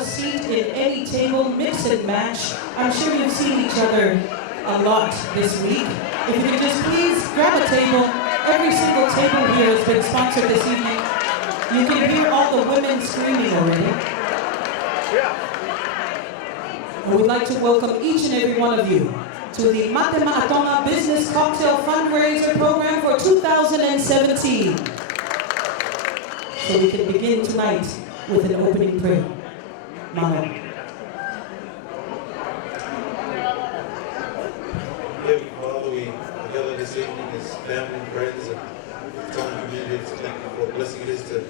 a seat in any table, mix and match. I'm sure you've seen each other a lot this week. If you could just please grab a table. Every single table here has been sponsored this evening. You can hear all the women screaming already. And we'd like to welcome each and every one of you to the Matema Atoma Business Cocktail Fundraiser Program for 2017. So we can begin tonight with an opening prayer. Mama. Heavenly Father, we together this evening as family and friends and town community to thank you for the blessing it is to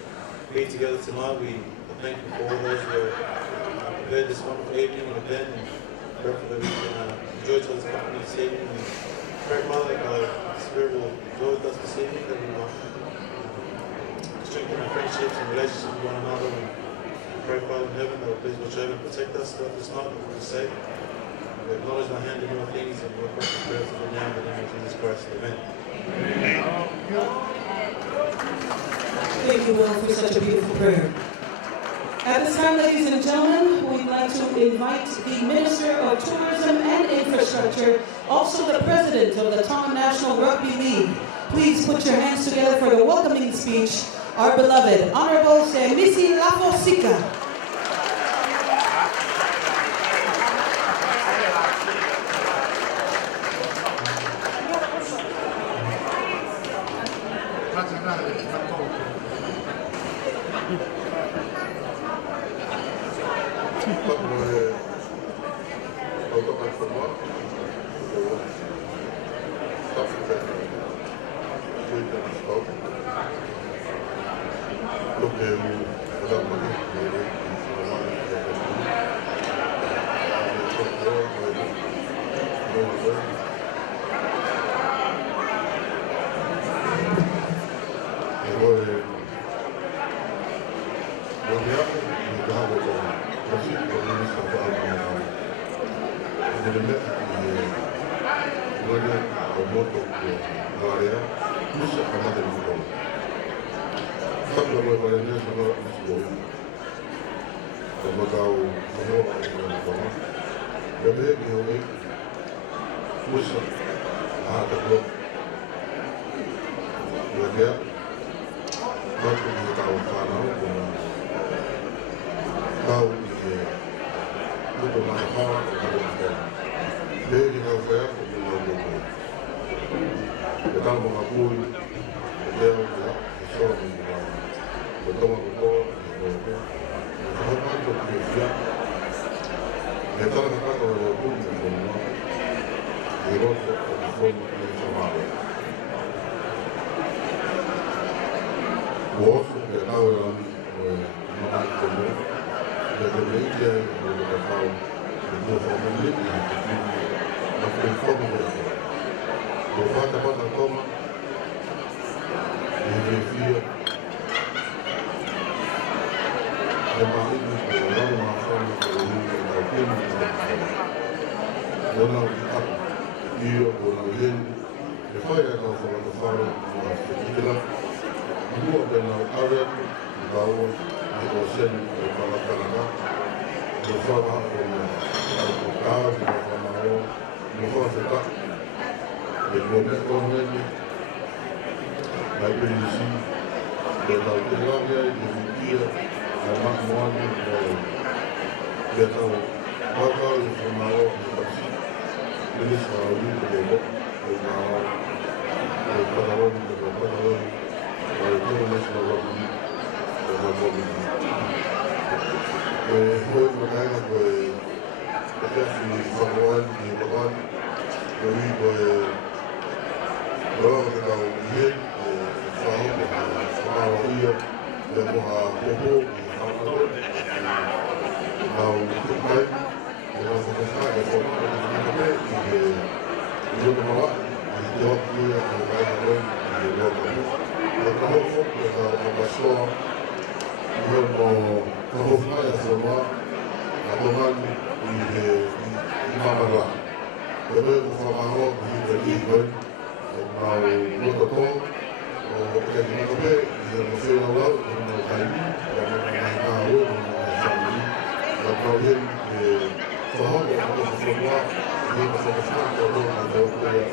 be together tonight. We thank you for all those who have prepared this wonderful evening and event, and prayerfully we can enjoy each other's company this evening. And pray, Father, that the Spirit will go with us this evening, that we will strengthen our friendships and relationships with one another. And pray, Father in heaven, that will please watch over and protect us throughout this night and we're safe. We acknowledge our hand in all things and we pray for prayers of the now in the name of Jesus Christ. Amen. Thank you, Will, for such a beautiful prayer. At this time, ladies and gentlemen, we'd like to invite the Minister of Tourism and Infrastructure, also the President of the Tonga National Rugby League. Please put your hands together for the welcoming speech, our beloved Honorable Semisi Lafosika. hin forhåbentlig at få noget det er for snart at nå at lave det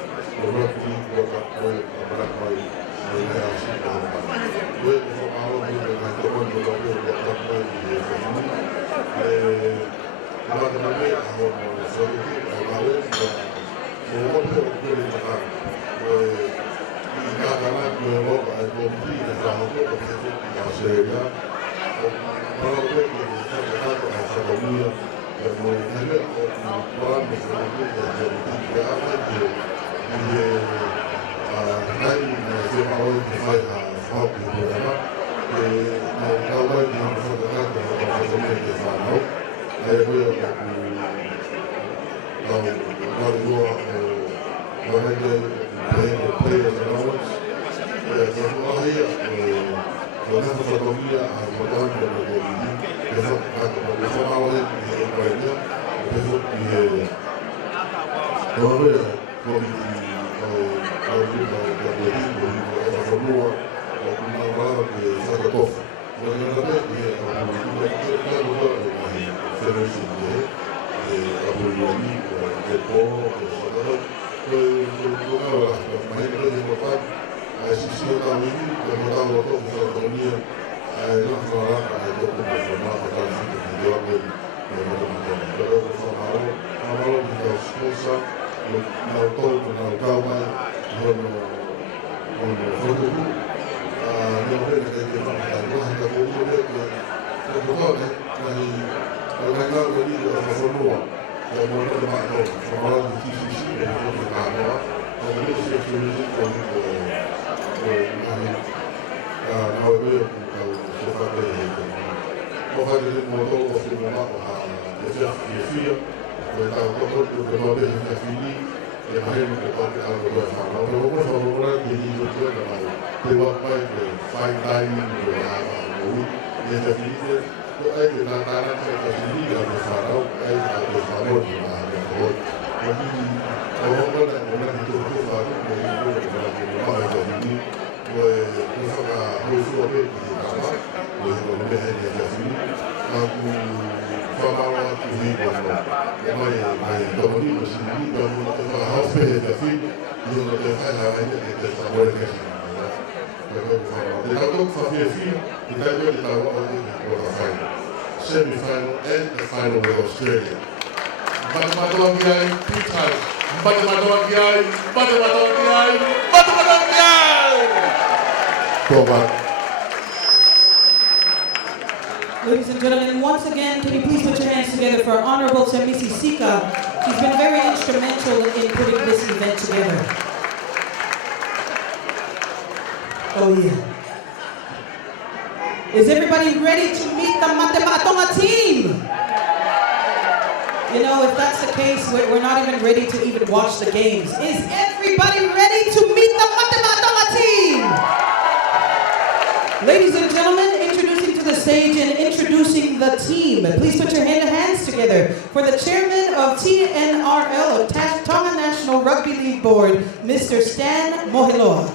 og rugby hvor der og bare på i det her side af det for meget det er der rundt på det der på i når der er mere og så det er meget og det er det der i cada año de Europa el conflicto de la Europa la seriedad no lo que está tratando la economía el movimiento para que se entienda que habla de hay una cierta hoy que falla falta de programa que la web no se trata de la economía que fa no veo que la players allowance tecnología con esta fotografía importante que eso porque eso va a ver en Ucrania eso y no veo con la fórmula una barra que saca todo lo que no ve y semi-final and the final with Australia. Ladies and gentlemen, once again, can you please put your hands together for Honorable Temisi Sika. She's been very instrumental in putting this event together. Oh yeah. Is everybody ready to meet the Matematonga team? You know, if that's the case, we're not even ready to even watch the games. Is everybody ready to meet the Matematonga team? Ladies and gentlemen, introducing to the stage and introducing the team. Please put your hands together for the chairman of TNRL, of Tonga National Rugby League Board, Mr. Stan Mohiloa.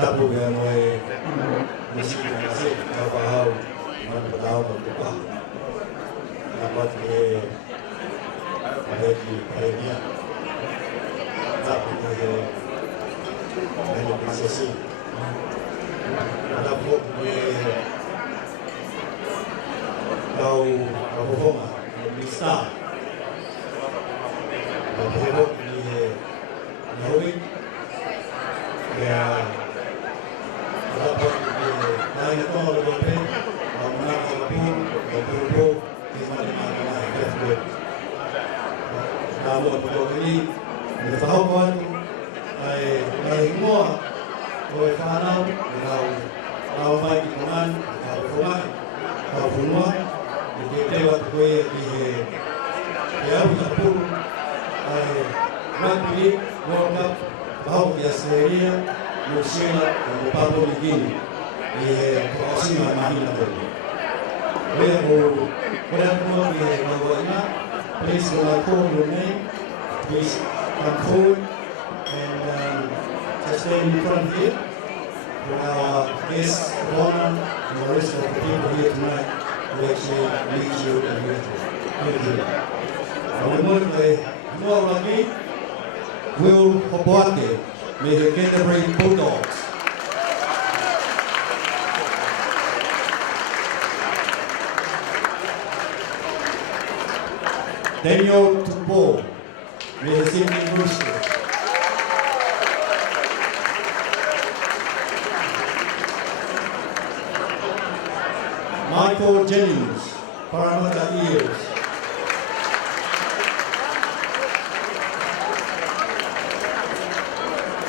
Tapo nga may musik kasi kapahaw ng padaw ng tupa. Dapat medyo premia. Dapat medyo pisasi. Dapat daw kapuhonga, bisa. Dapat knowing kaya dapat naik tol lepas menang lebih berpuluh di mana-mana tersebut. Namun pada ini bersahabat, ay semua, oleh karena kalau baik teman, kalau rumah, kalau rumah, jadi lewat gue di ya berpuluh, rugby World Cup, bahawa biasanya Luciana dan Pablo Ligini di Osima Mahina tadi. Whatever we have, please call your name, please come forward and just stand in front of you. for our guests of honor and the rest of the people here tonight who actually meet you and meet you. Namun, more lagi, Will Hoboate, may the Canterbury Bulldogs. Daniel Tupou, may the Sydney Roosters. Michael Jennings, Parramatta Eels.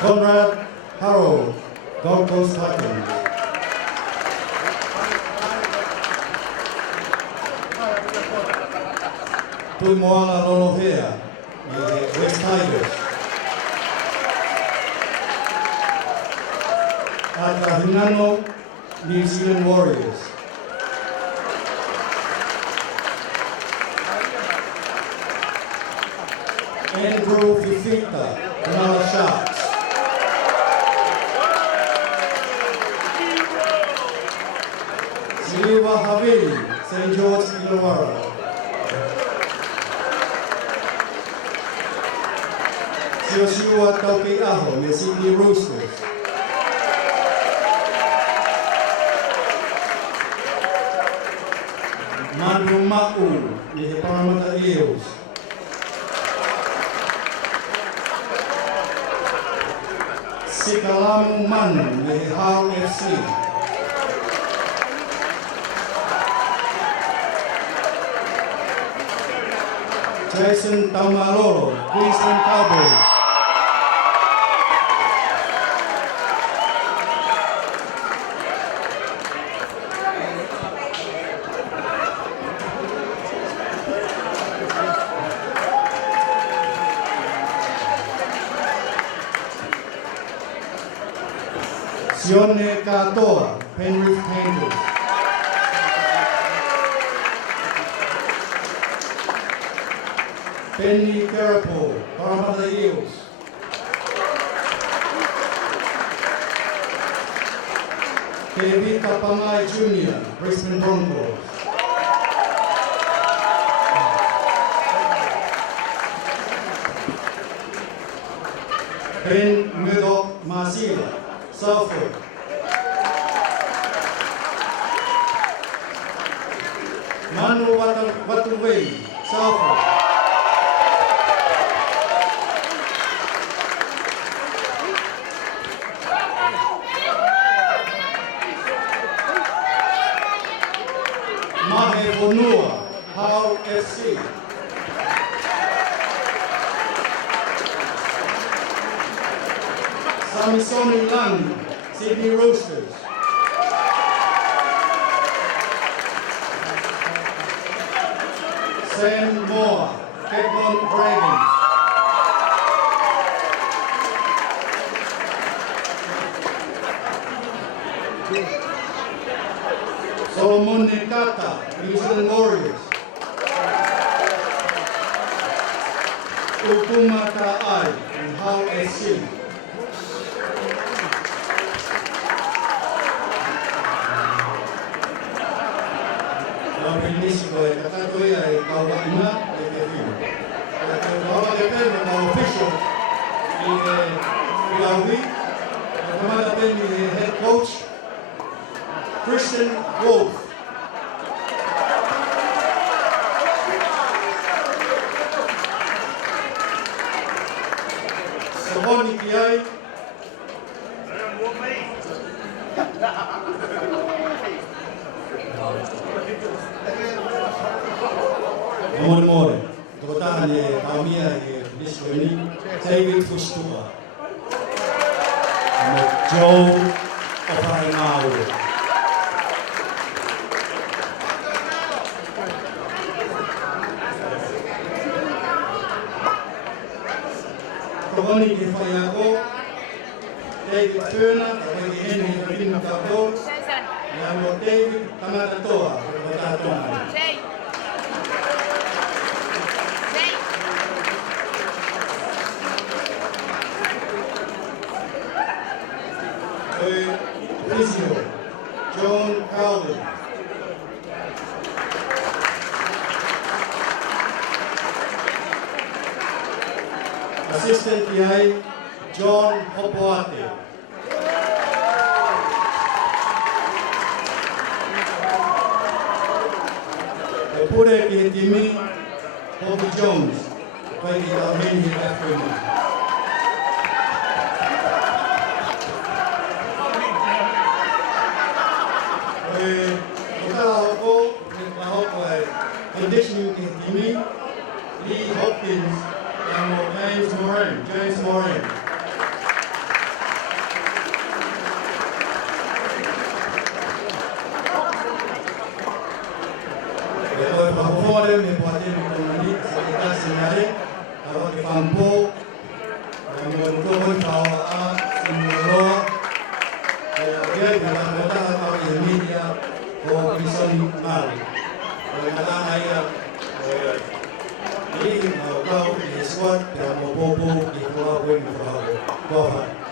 Conrad Harrow, Gold Coast Titans. Tuimoala Lolohea, West Tigers. Atahinano, New Zealand Warriors. Andrew Fifita, Cronulla Sharks. Siliva Havili, St. George Illawarra. Siosiua Taukeaho, the Sydney Roosters. Manu Ma'u, the Parramatta Eels. Sikalamu Manu, the Hull FC. Jason Taumalolo, Queensland Cowboys. Sione Katoa, Penrith Panthers. Penny Karapo, Parramatta Eels. Kevita Pamai Jr., Brisbane Broncos. Ben Murdoch Masila, Salford. Manu Watuwei, Salford. Mahe Bonua, Hull FC. Samisoni Lang, Sydney Roosters. Sam Moore, Cape Dragons. Solomon Nekata, New Zealand Warriors. Ukuma Ta'ai, and Hull SC. Mexico, Katatoy ay kawaina de Peru. Kawa de Peru na official ni Piauí. Kamala din ni head coach Christian Wolf. Sohoni Kiai. More. Tokotahan ni Taumia Bispo ni David Fustua. Joe Opaimau. Tokoni ki Fayako, David Turner, Tokoni Henry Rabin Kapol, Yamo David Tamatatoa, Tokotahan. Physio, John Cowley. Assistant PI, John Hopoate. Pure Kihetimi, Bobby Jones, by the Armenian afternoon. Conditioning Kihetimi, Lee Hopkins, and James Moran. Favore mi potete ritornare a segnare a che fa un po' molto a simbolo che la votata in media o bisogno male la io lì no di squad abbiamo poco di qua qua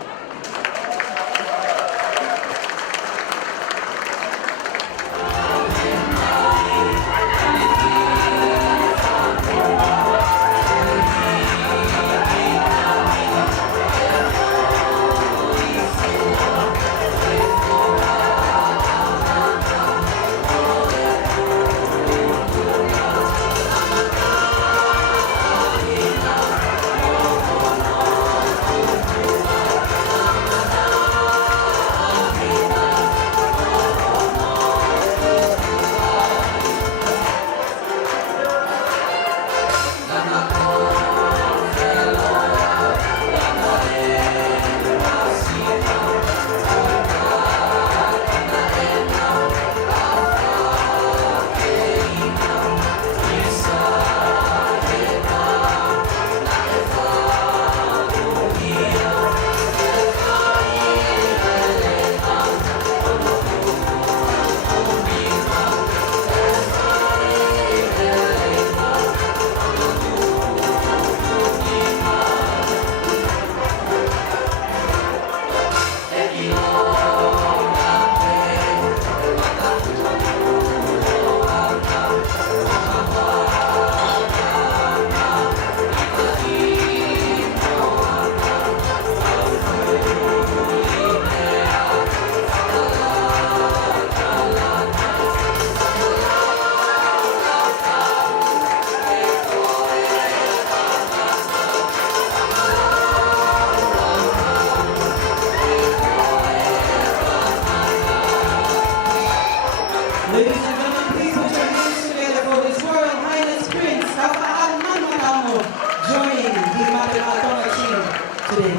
Ladies and gentlemen, please put your hands together for His Royal Highness Prince Rafael Manuel joining the Matatona team today.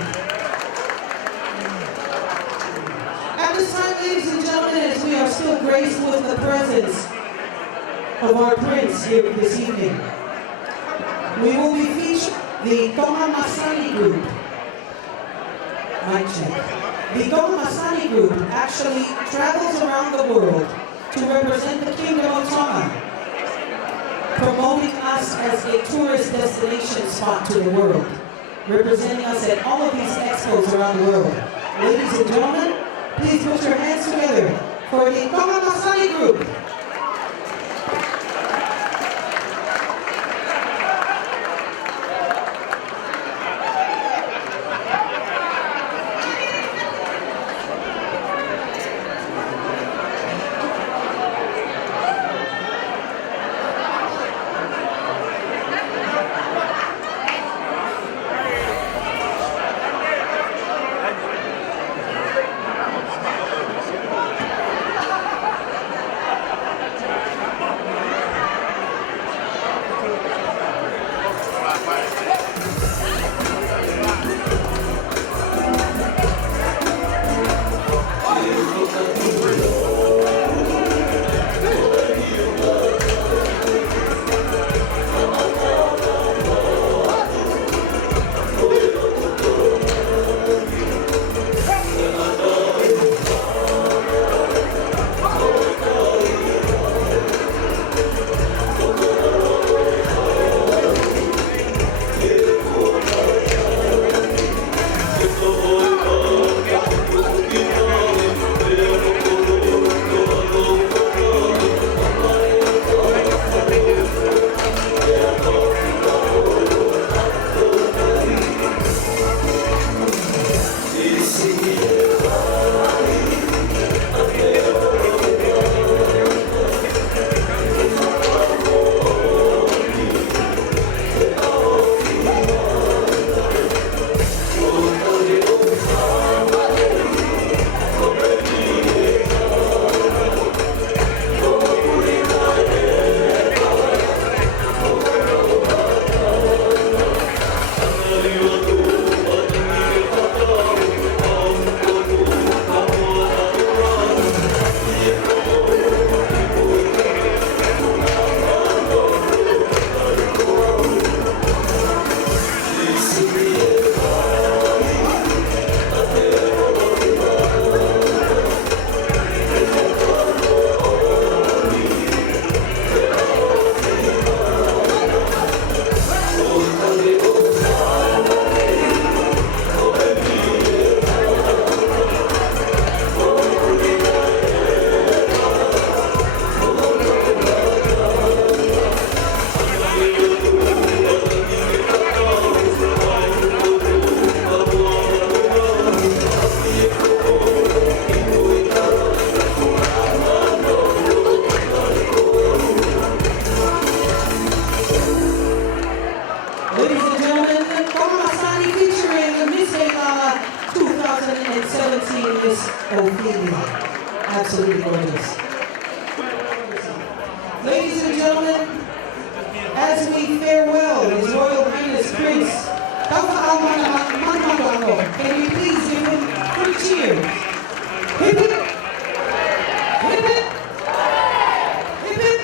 At this time, ladies and gentlemen, as we are still graced with the presence of our Prince here this evening, we will be featuring the Toma Masani Group. Mic check. The Toma Masani Group actually travels around the world to represent the Kingdom of Tonga, promoting us as a tourist destination spot to the world, representing us at all of these expos around the world. Ladies and gentlemen, please put your hands together for the Toma Masani Group. Ladies and gentlemen, Kamasani featuring Miss Leila 2017 Miss Ophelia. Absolutely gorgeous. Ladies and gentlemen, as we farewell His Royal Highness Prince Taufa Al-Manamato, can you please give him 3 cheers? Hip hip! Hip hip! Hip hip!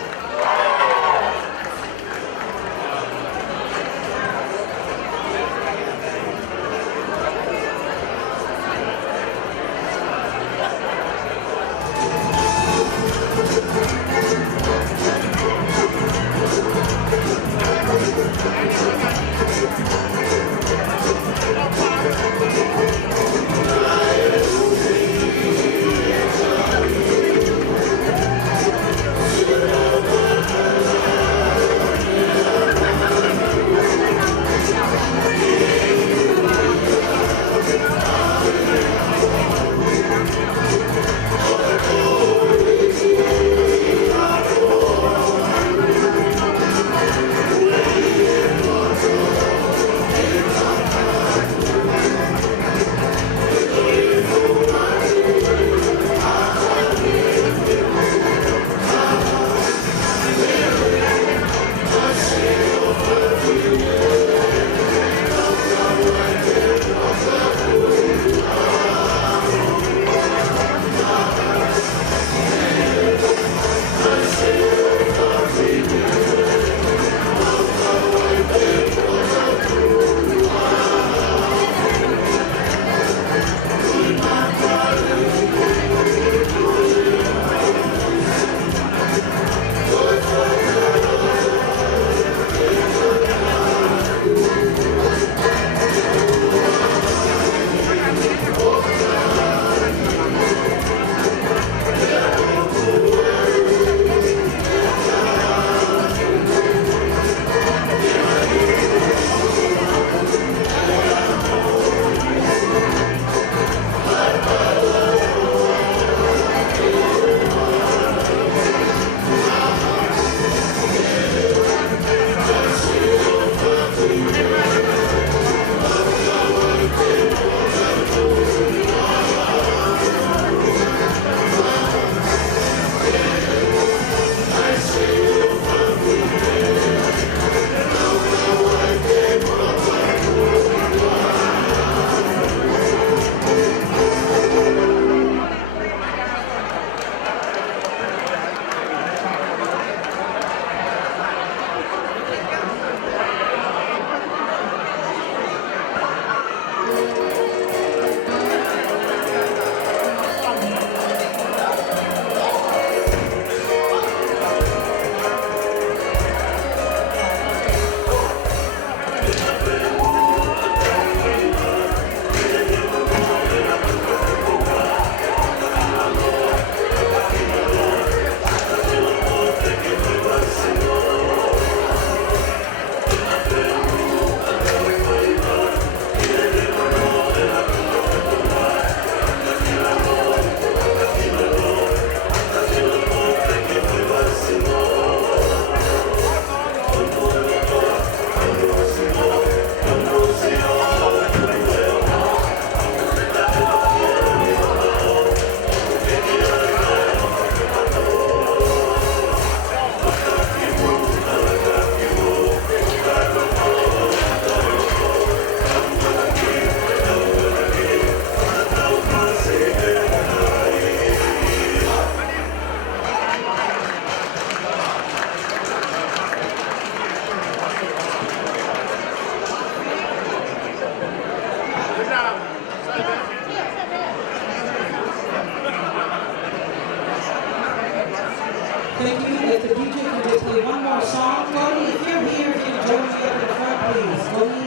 Thank you. If the DJ can just play one more song. Tony, if you're here, can you join me up in the front, please? Tony,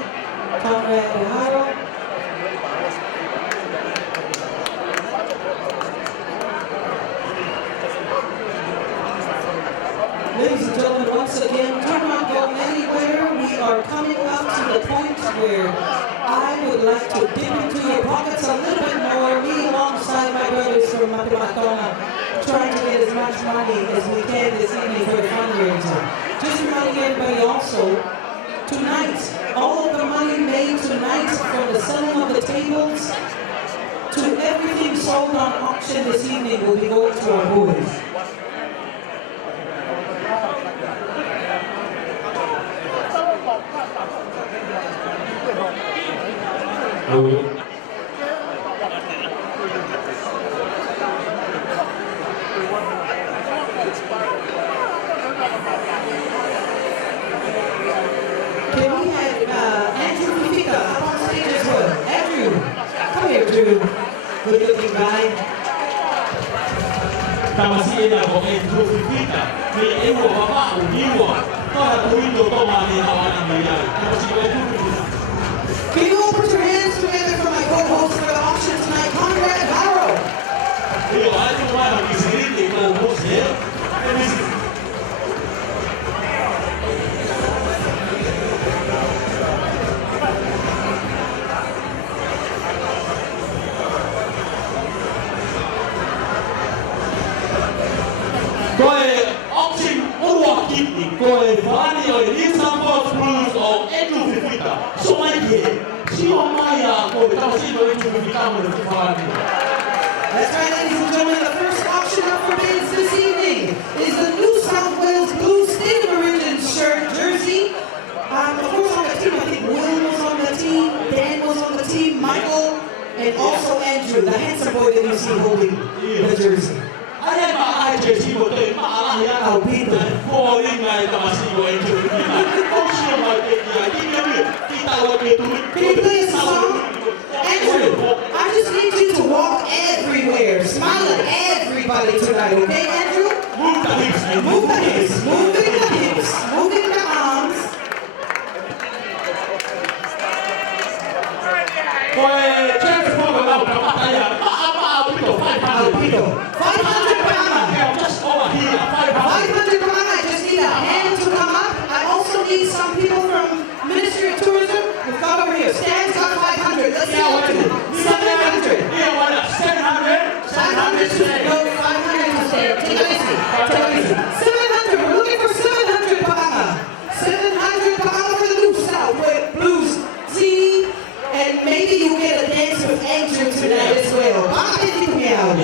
Conrad, Ohio. Ladies and gentlemen, once again, do not go anywhere. We are coming up to the point where I would like to dip into your pockets a little bit more, me alongside my brothers from Matimatona, trying to get as much money as we can this evening for the fundraiser. Just reminding everybody also, tonight, all of the money made tonight from the selling of the tables to everything sold on auction this evening will be going to our boys. Can we have Andrew Fifika up on stage as well? Andrew, come here, Drew. Good looking guy. Tamasina ko ay Josefita, ni ewo baba uniwa, para tuwindo to mani hawanan niya. Tamasina Josefita. Can you all put your hands together for my co-host for the auction tonight, Conrad Harrow? Iyo ayo mara kisiriti ko mose. Koe whani o New South Wales Blues o Andrew Fifita. So mai ke, si o mai a koe tamasina Andrew Fifita mo te whani. That's right, ladies and gentlemen, the first auction up for bids this evening is the New South Wales Blues State of Origin shirt jersey. Of course, on the team, I think Will was on the team, Dan was on the team, Michael, and also Andrew, the handsome boy that you see holding the jersey. Ai ma ai te si mo te maala ya Oh, Peter. ko ringa e tamasina Andrew Fifita. O si o mai te ia ki me ki tawa me tu. Can you play us a song? Andrew, I just need you to walk everywhere. Smile at everybody tonight, okay, Andrew? Move the hips, Move the hips, moving the hips, moving the arms. Koe chance for the lau kamata ya. Pito 500. Pito, 500 Pama. Just over here, 500. 500 Pama, I just need a hand to come up. I also need some people from Ministry of Tourism. We've got over here. Stan's got 500. Let's see what we do. 700. Yeah, what up? 700? 500 to no, 500 to Stan. Take it easy. Take it easy. 700. We're looking for 700 Pama. 700 Pama for the New South Blues. See? And maybe you get a dance with Andrew tonight as well. Pama, anything meow.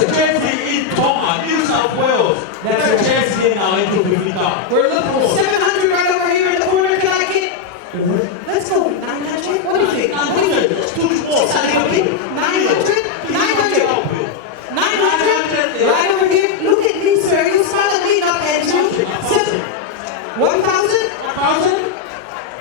Jersey in Tonga, New South Wales. That's Jersey now into Fifita. We're looking for 700 right over here in the corner. Can I get? Let's go. 900? What do you think? What do you think? It's too small. 900? 900? 900? Right over here. Look at me, sir. You smile at me, not Andrew. 1,000? 1,000?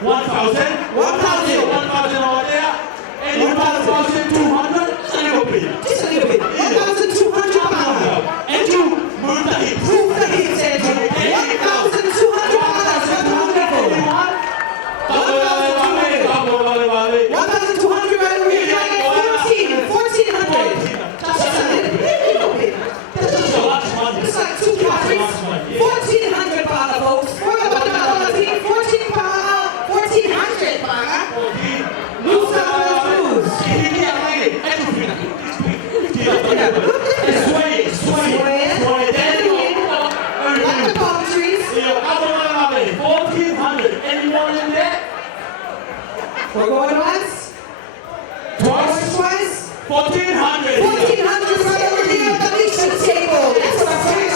1,000? 1,000. 1,000 over there. And 1,200? Just a little bit. Just a little bit. 1,200 pounds. Andrew, move the hips. Move the hips, Andrew. 1,200 pounds. That's wonderful. 1,200 right over here. Can I get 1,400? Just a little bit. It's like 2 pounds. 1,400 pounds, folks. 1,400 pounds. New South Wales Blues. Like the palm trees. 1,400. Anyone in there? We're going once. Twice. 1,400. 1,400 right over here at the leadership table. That's what I'm saying.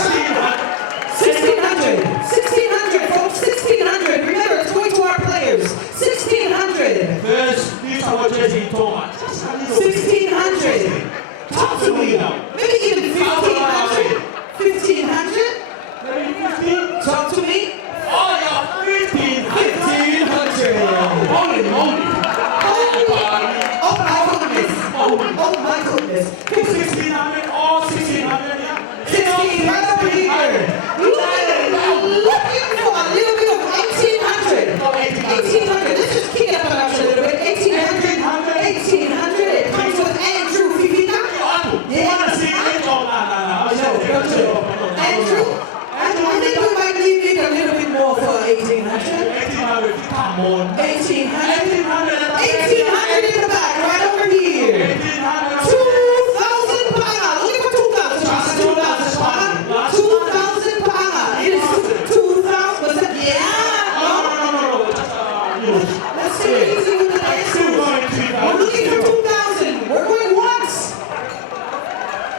1,600. 1,600, folks. 1,600. Remember, it's going to our players. 1,600. First, New South Wales Jersey in Tonga. 1,600. Talk to me. Maybe even 1,500. 1,500. Maybe 15? Talk to me. Oh, yeah, 15. 1,500. Holy moly. Oh my goodness. Oh my goodness. 1,600 or 1,600, yeah. 16 right over here.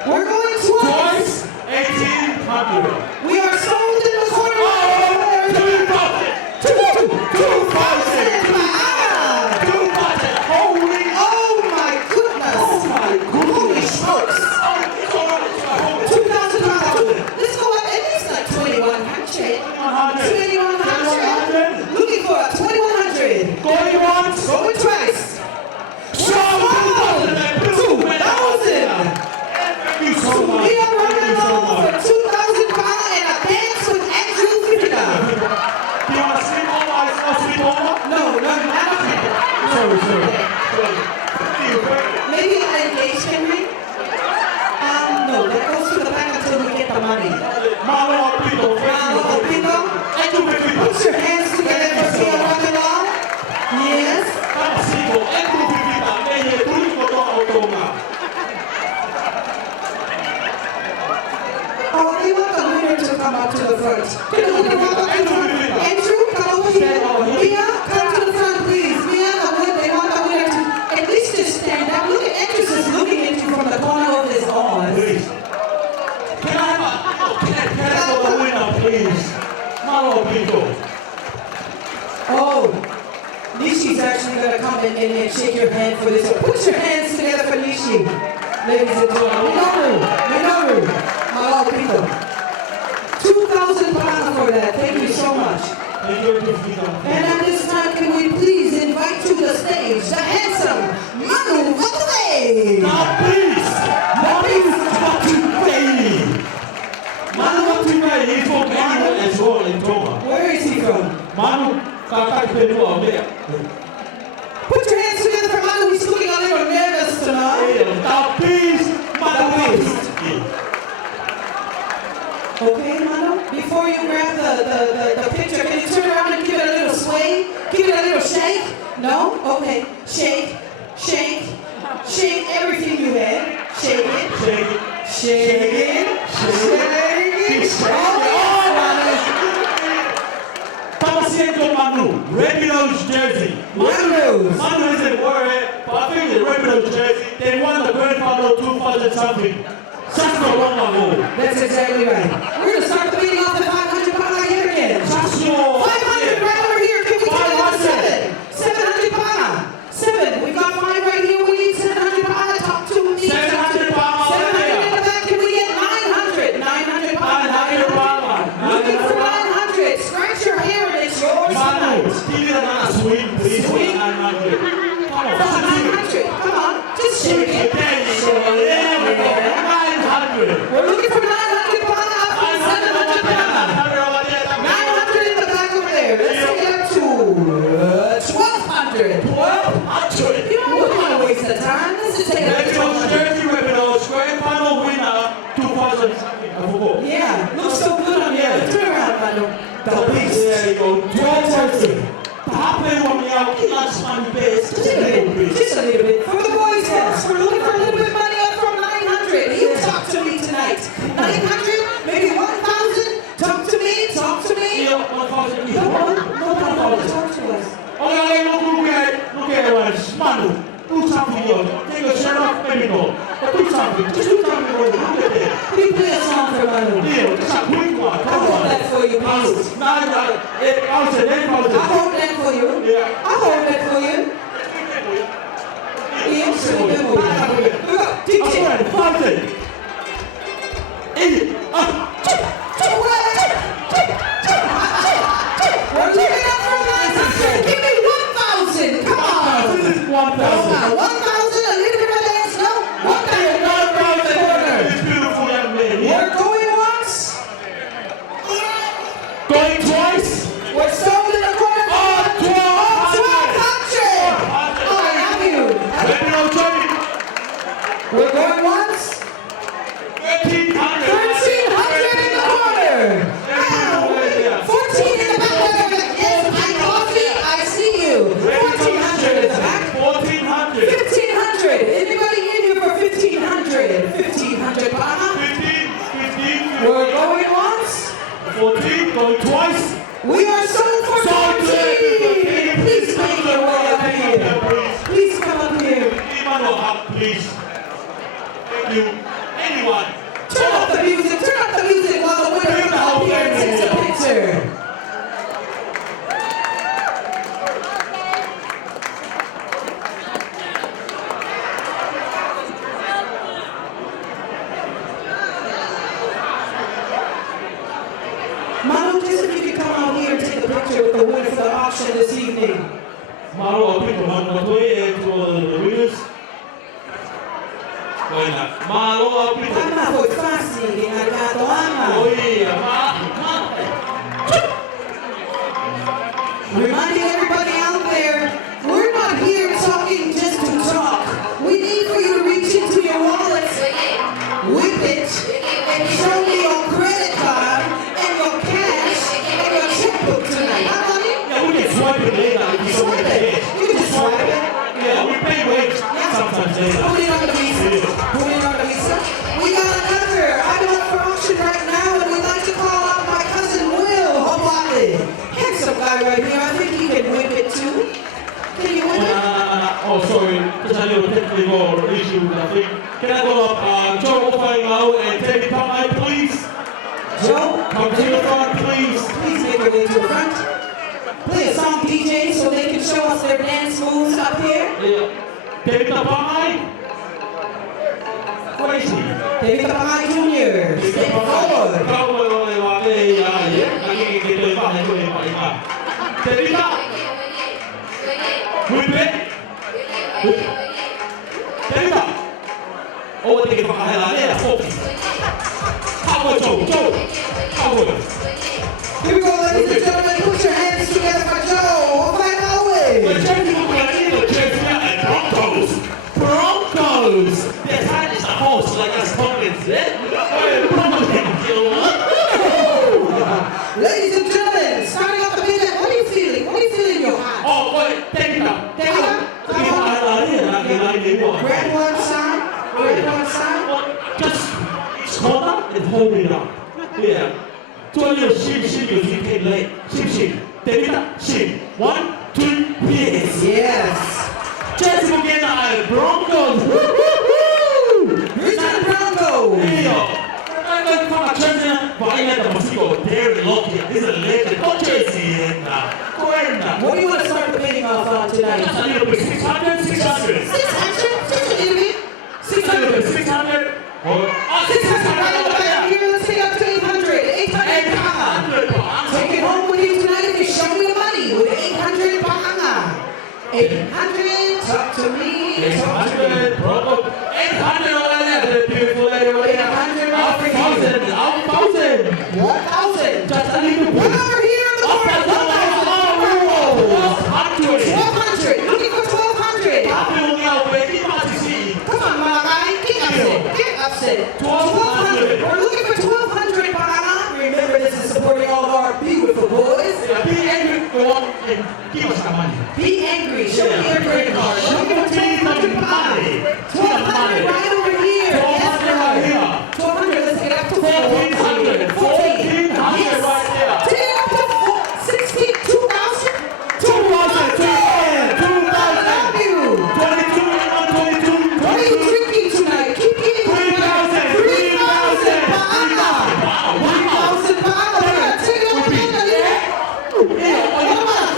We're going twice. Twice, 1800. We are sold in the corner. Oh, 2000. 2,000. 2000. Holy. Oh my goodness. Oh my goodness. Holy smokes. 2,000 pounds. Let's go up at least like 2,100. 2,100. Looking for a 2,100. Going once. Going twice. 2,000. Thank you so much. We are Thank running you so along for much. 2,000 pounds and a dance with Andrew Fitter. Do you want to sleep over? I'll sleep over. No, not Sorry. maybe an engagement ring? No, that goes to the back until we get the money. Malo Pito. Malo Pito. Andrew Fitter. Put your hands together for Sia Rock'n'Roll. Yes. Andrew Fitter. Eye tuliko to automa. Oh, they want the winner to come up to the front. Can the winner walk up? Andrew, come over here. Mia, come to the front, please. Mia, they want the winner to at least just stand up. Look at Andrew just looking at you from the corner of his eyes. Please. Can I have the winner, please? Malo Pito. Oh, Nishi's actually going to come in and shake your hand for this. Put your hands together for Nishi. Ladies and gentlemen, Minoru, Malo Pito. 2,000 pounds for that. Thank you so much. Thank you, Andrew Fitter. And at this time, can we please invite to the stage the handsome Manu Wataway? Now, please. Manu Wataway is from Ghana as well in Tonga. Where is he from? Manu Kakapenu Abea. Put your hands together for Manu. He's looking a little nervous tonight. Now, please, Manu Wataway. Okay, Manu? Before you grab the picture, can you turn around and give it a little sway? Give it a little shake? No? Okay. Shake, shake, shake everything you have. Shake it. Shake it. Shake it. Shake it. Tamasiento Manu, Rebino's jersey. Rebino's. Manu isn't worried, but I think the Rebino's jersey, they won the grand final 2000 something. Just for one ago. That's exactly right. We're going to start the meeting off at 500 pound here again. 500 right over here. Can we take it to 7? 700 pound. 7. We've got 5 right here. We need 700 pound. Talk to me. 700 pound. 700 in the back. Can we get 900? 900 pound. 900 pound. Looking for 900. Scratch your hair and it's yours Manu, tonight. give me another swing, please. Swing? 900. Come on. 900. Come on. Just shake it. There we go. 900. We're looking for 900 pound. Up from 700 pound. 900 in the back over there. Let's take it up to 1,200. 1,200. You know, we don't want to waste the time. Let's just take it up to Rebino's 1,200. jersey, Rebino's grand final winner 2000 something. I forgot. Yeah, looks so good on you. Turn around, Manu. The beast. There you go. 1230. Happen on the out. That's my best. Just a little bit. Just a little bit. For the boys' house, we're looking for a little bit of money up from 900. You talk to me tonight. 900, maybe 1,000. Talk to me. Talk to me. Yeah, 1,000. No, talk to us. Okay, look at us. Manu, do something here. Take a shirt off, maybe no. But do something. Just do something. Look at that. Please play a song for Manu. Yeah, just a quick one. I'll hold that for you, please. 9,000. 8,000. I'll hold that for you. Yeah. I'll hold that for you. Ian, so we go. DJ. 1,000. 8. We're looking up for 900. Give me 1,000. Come on. This is 1,000. 1,000. A little bit of dance. No. 1,000. This beautiful young lady. We're going once. Going twice. We're sold in the corner. 1,200. Oh, I have you. Rebino Johnny. We're going once. 1,300. 1,300 in the corner. 14 in the back. Yes, I coffee. I see you. 1,400 in the back. 1,400. 1,500. Anybody in here for 1,500? 1,500 pound. 15. We're going once. 14. Going twice. We are sold for 14. Please make your way up here. Please come up here. Emmanuel, please. Thank you. anyone. Turn up the music while the winner comes out here and takes a picture. Manu, just if you could come out here and take a picture with the winner for the auction this evening. Malo apito mangatoi to the winners. Bueno, malo apito. Ama, foi fácil, ginagato ama. Oi, Reminding everybody out there, we're not here talking just to talk. We need for you to reach into your wallets, whip it, and show me your credit card and your cash and your checkbook tonight. Huh, honey? yeah, we can swipe it later if you don't Swipe get it. it. You can just swipe it. Yeah, we pay wage sometimes later. Put it on the visa. Put it on the visa. We got another item up for auction right now, and we'd like to call out my cousin Will Hobali. Handsome guy right here. I think he can whip it too. Can you whip it? Oh, sorry, just a little technical issue, I think. Can I go up, Joe Offaingao and David Tomai, please? Joe, Come to the front, please. please make your way to the front. Play a song, DJ, so they can show us their dance moves up here. Yeah. David Tomai? What is he? David Kapahai Jr. Step forward. Here we go, ladies and gentlemen. Put your hands together for Joe. Find our way. Broncos! Their hat is a horse like us pumpkins, Ladies and gentlemen, starting off the page, what are you feeling? What are you feeling in your heart? Oh, wait, take it up. Take it up. Grab one side. Grab one side. Just hold up and hold it up. Yeah. 做一个ship有时可以累，ship，对不对？ship 1 2 yes。 Yes. Just again, Broncos. Richard Bronco. 哎呦，那个他把圈子把应该怎么是有 Terry Lockett，这是 legend，多这些呐，贵呐。 What do you want to start the bidding off on tonight? Just a little bit, 600. 600? Just a little bit. 600. 600. Oh, 600 right over there. Here, let's take up to 800. 800 Panga. Take it home with you tonight and show me the money with 800 Panga. 800, talk to me. Talk to me. 800, Broncos. 800 over there, the beautiful lady over there. 800 over here. 1,000. 1,000. Just a little One bit. over here in the corner. 1,000. 1,200. Looking for 1,200. Come on, Malachi. Get upset. Get upset. 1,200. We're looking for 1,200, Panga. Remember, this is supporting all of our beautiful boys. Be angry, go on and give us the money. Be angry. Show me your credit card. Looking for 1,200 Panga. 1,200 right over here. Yes, sir. 1,200. Let's get up to 1,400. 1,400 right there. Take it up to 16, 2,000. 2,000. Love you. What are you drinking tonight? Keep eating. 3,000 Panga. 1,000 Panga. Take it up again. Come on.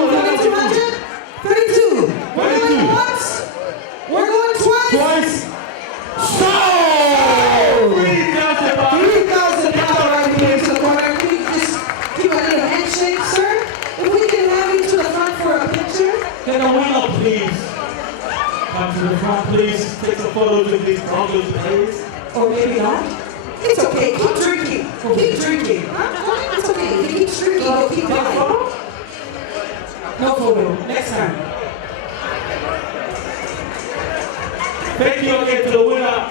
3,200. 32. We're going once. We're going twice. Twice. So! 3,000 Panga right here to the corner. Can you just give a little handshake, sir? If we can have you to the front for a picture. Can a winner please come to the front, please? Take some photos of these Broncos players. Or maybe not. It's okay. Keep drinking. Keep drinking. Huh? It's okay. If you keep drinking, you'll keep going. No photo. Next time. Thank you again to the winner.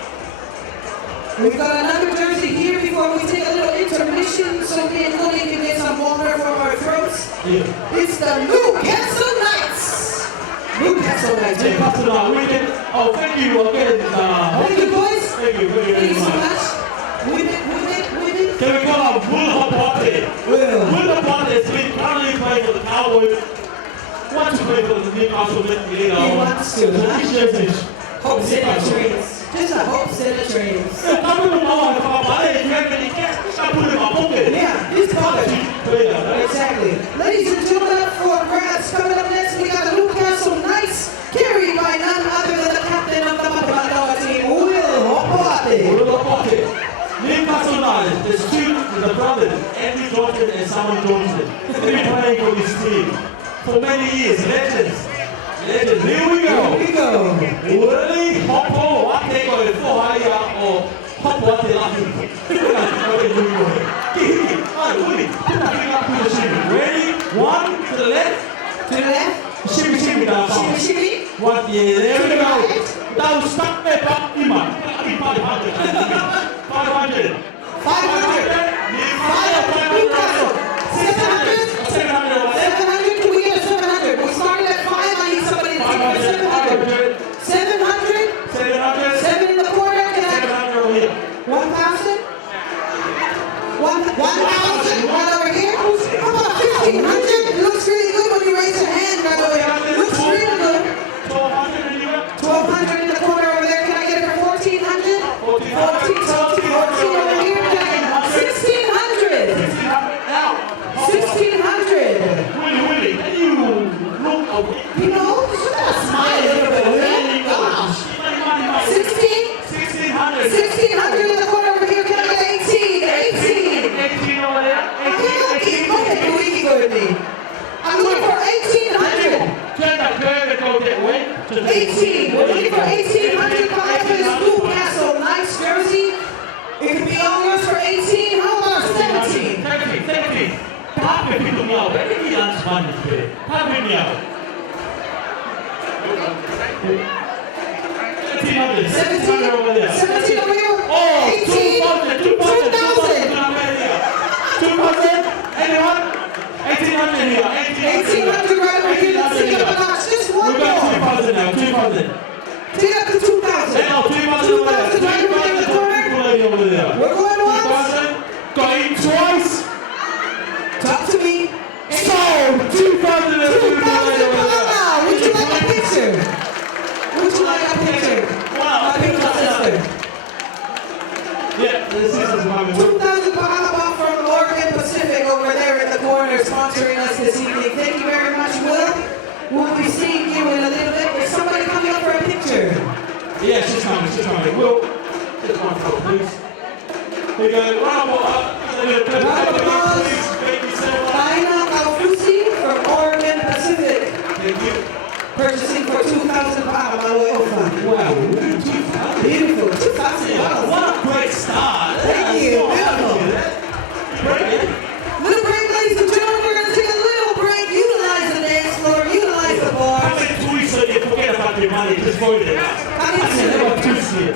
We've got another jersey here before we take a little intermission so me and Cody can get some water from our throats. Yeah. It's the Newcastle Knights. Newcastle Knights. Take us to the weekend. Oh, thank you again. Thank you, boys. Thank you very, Thank very you so much. much. Women. Can we call him Will Party? Will. Will Party has been currently playing for the Cowboys. Wants to play for the Newcastle Knights. He wants to, huh? He shares his Hopes and dreams. just the hopes and the dreams. Yeah, he's coming. Exactly. Ladies and gentlemen, for grabs coming up next, we got the Newcastle Knights, carried by none other than the captain of the Matamatua team, Will Hopoate. Newcastle Knights, the brothers, Andrew Johnson and Simon Johnson. They've been playing for this team for many years. Legends. Here we go. Here we go. Willie Hopoate going for higher or Hopoate laughing. Ready? One to the left. To the left. Shimmy down. Shimmy, shimmy. One, yeah, there we go. Down, stop there, back, 500. 500. 500. Newcastle. 700. 700. Can we get a 700? We started at 5. I need somebody to take me 700. 700. 7 in the corner. Can I? 1,000. 1,000. Right over here. How about 1,500? It looks really good when you raise your hand right over here. Looks really good. 1,200 in the corner over there. Can I get it for 1,400? 14 over here. Can I get 1,600? 1,600. Willie, can you look away? You know, you gotta smile a little bit, Willie. Gosh. 1,600. 1,600 in the corner over here. Can I get 18? 18 over there. Okay, Luigi go with me. I'm looking for 1,800. Turn that curve and go that way. 18. We're looking for 1,800 buys for this Newcastle Knights jersey. It could be all yours for 18. How about 17? 17. Happy people now. Where did he answer today? Happy now. 1,700. 17 over there. 17 over here. Oh, 18. 2,000. 2,000. Anyone? 1,800 here. 1,800 right over here. Let's take it up a notch. Just one We got more. 2,000 now. 2,000. Take it up to 2,000. No, 2,000 over there. 2,000 right over here in the corner. 2,000 over there. We're going once. 2,000. Got it twice. Talk to me. So, 2,000 and 2,000. over there. Wow. Would you like a picture? Would you like a picture? Wow. My picture sister. Yeah, this is my 2,000 Bahama from Oregon Pacific over there in the corner sponsoring us this evening. Thank you very much, Will. We'll be seeing you in a little bit. Is somebody coming up for a picture? Yeah, she's coming. Will, just one photo, please. Here you go. Round of applause. Thank you so much. Taina Kaufusi from Oregon Pacific. Thank you. Purchasing for 2,000 Bahama Ofa. Wow, 2,000. Beautiful. 2,000 dollars. What a great start. Thank you. Beautiful. Brilliant. Little break, ladies and gentlemen. We're going to take a little break. Utilize the dance floor. Utilize the How bar. many tweets so you forget about your money? Just vote it out. How many I said tweets? about 2 here.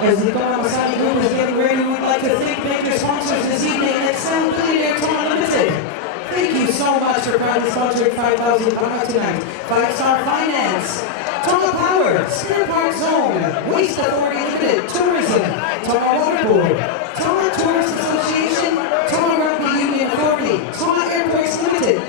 As the Masani Group is getting ready, we'd like to thank major sponsors this evening at Sound Billionaire Tour Limited. Thank you so much for proudly sponsoring 5,000 Tonga tonight. 5-Star Finance, Tonga Power, Spare Parts Zone, Waste Authority Limited, Tourism, Tonga Water Board, Tonga Tourist Association, Tonga Rugby Union Authority, Tonga Airports Limited,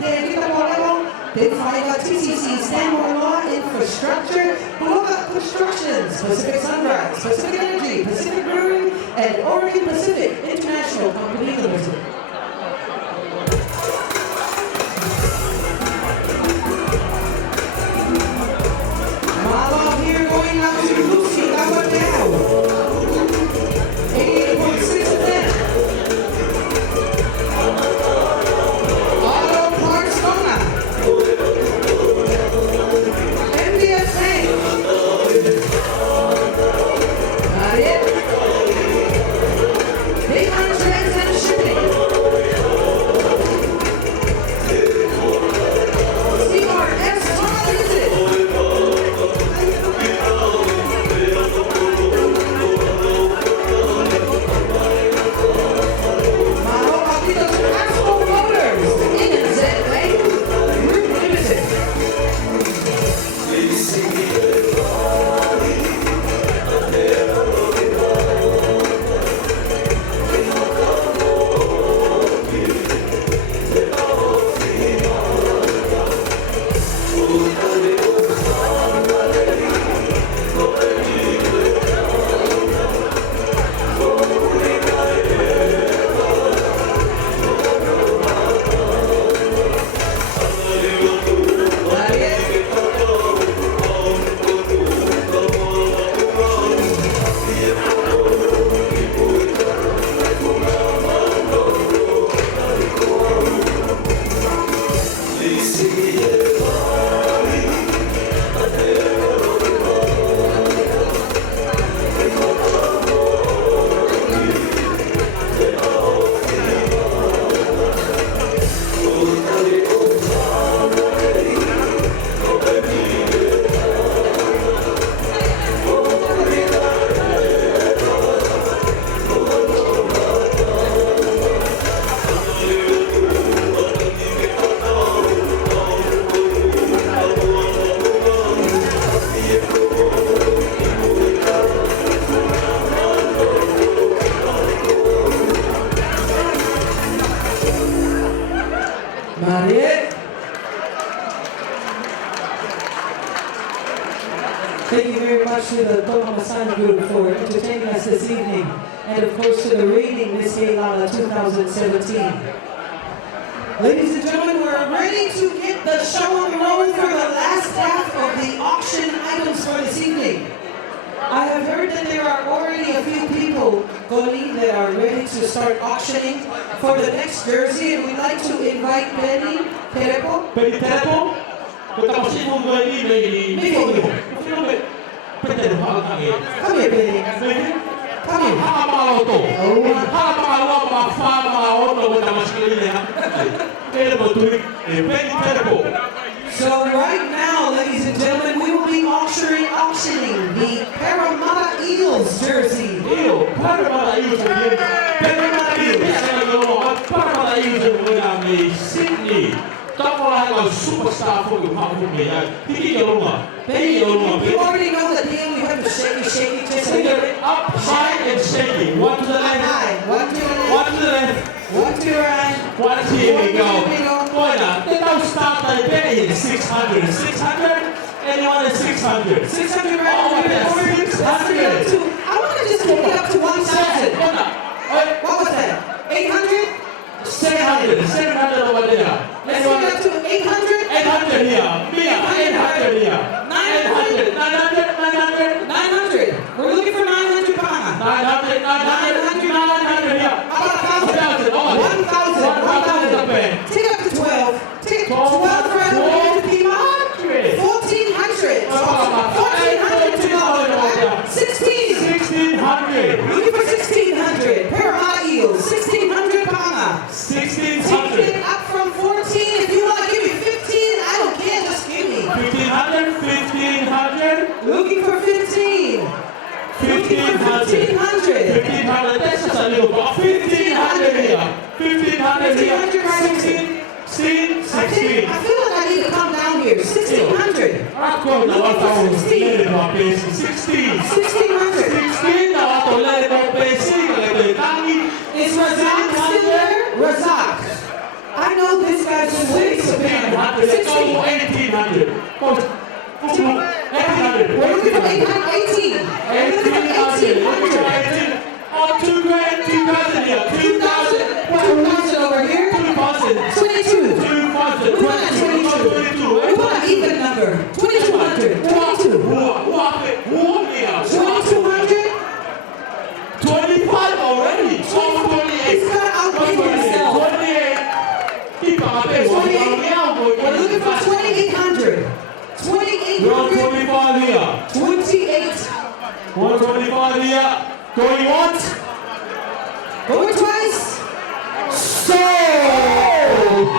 Big Five TCC, Stanmore Law Infrastructure, Bloga Constructions, Pacific Sunrise, Pacific Energy, Pacific Brewing, and Oregon Pacific International Company Limited. Mahalo here going out to Lucy Awatao. 88.6 of them. Auto Parts Tonga. MDSA. Not it. Big Contracts and Shipping. CRS Tonga Limited. Mahalo Akito to Asphalt Motors. NZA Group Limited. Not it. Not it. Thank you very much to the Tonga Masana Group for entertaining us this evening, and of course to the reading Miss Lala 2017. Ladies and gentlemen, we're ready to get the show on the road for the last half of the auction items for this evening. I have heard that there are already a few people, Goli, that are ready to start auctioning for the next jersey, and we'd like to invite Benny Terepo. Penny Terepo, kita masih mau ini Maybe. Penny Come here, Benny. Come here. Hamaoto. Hamaoto Hamaoto kita masih ini ya. Penny Terepo. So right now, ladies and gentlemen, we will be auctioning the Parramatta Eels jersey. Parramatta Eels again. Parramatta Eels. Parramatta Eels Sydney. Tahu superstar for you, how for me. Tiki Yoloma. Benny, you already know the deal. You have to shake it, just a little bit. Up high and shaking. One to the left. High. One to the left. One to the left. One to the right. One to here we go. Here we go. Boy, now, they don't start like Benny. 600. 600. Anyone at 600. 600 Oh, right yes. here. 600. I want to just take it up to 1,000. What was that? 800? 700. 700 over there. Let's take it up to 800? 800 here. Mia, 800 here. 900? 900. 900. We're looking for 900 Tonga. 900. 900 here. How about 1,000? 1,000. 1,000. Take it up to 12. Take 12 right over here to Pima. 1,400. 1,400 to go. 16. 1,600. Looking for 1,600. Parramatta Eels. 1,600 Tonga. 1,600. Take it up from 14. If you want to give me 15, I don't care. Just give me. 1,500. 1500. 1500. That's just a little bit. 1500 here. 1500 here. 16. I feel like I need to come down here. 1600. I'm going to let it go basic. 16. 1600. 16 now I don't let it go basic. Let it down. Is Razak still there? Razak. I know this guy's been waiting for 1800. Let's go 16. 1800. Go. 1800. We're looking for 18. We're looking for 1800. Oh, 2 grand, 2,000 here. 2,000. 2,000 over here. 2,000. 22. 2,000. We want a 22. We want an even number. 2200. 22. 2200. 25 already. He's got to outbid himself. 28. Keep on paying. We're looking for 2,800. We're on 2,800. 25 here. 28. 125 here. Going once. Over twice. Sold.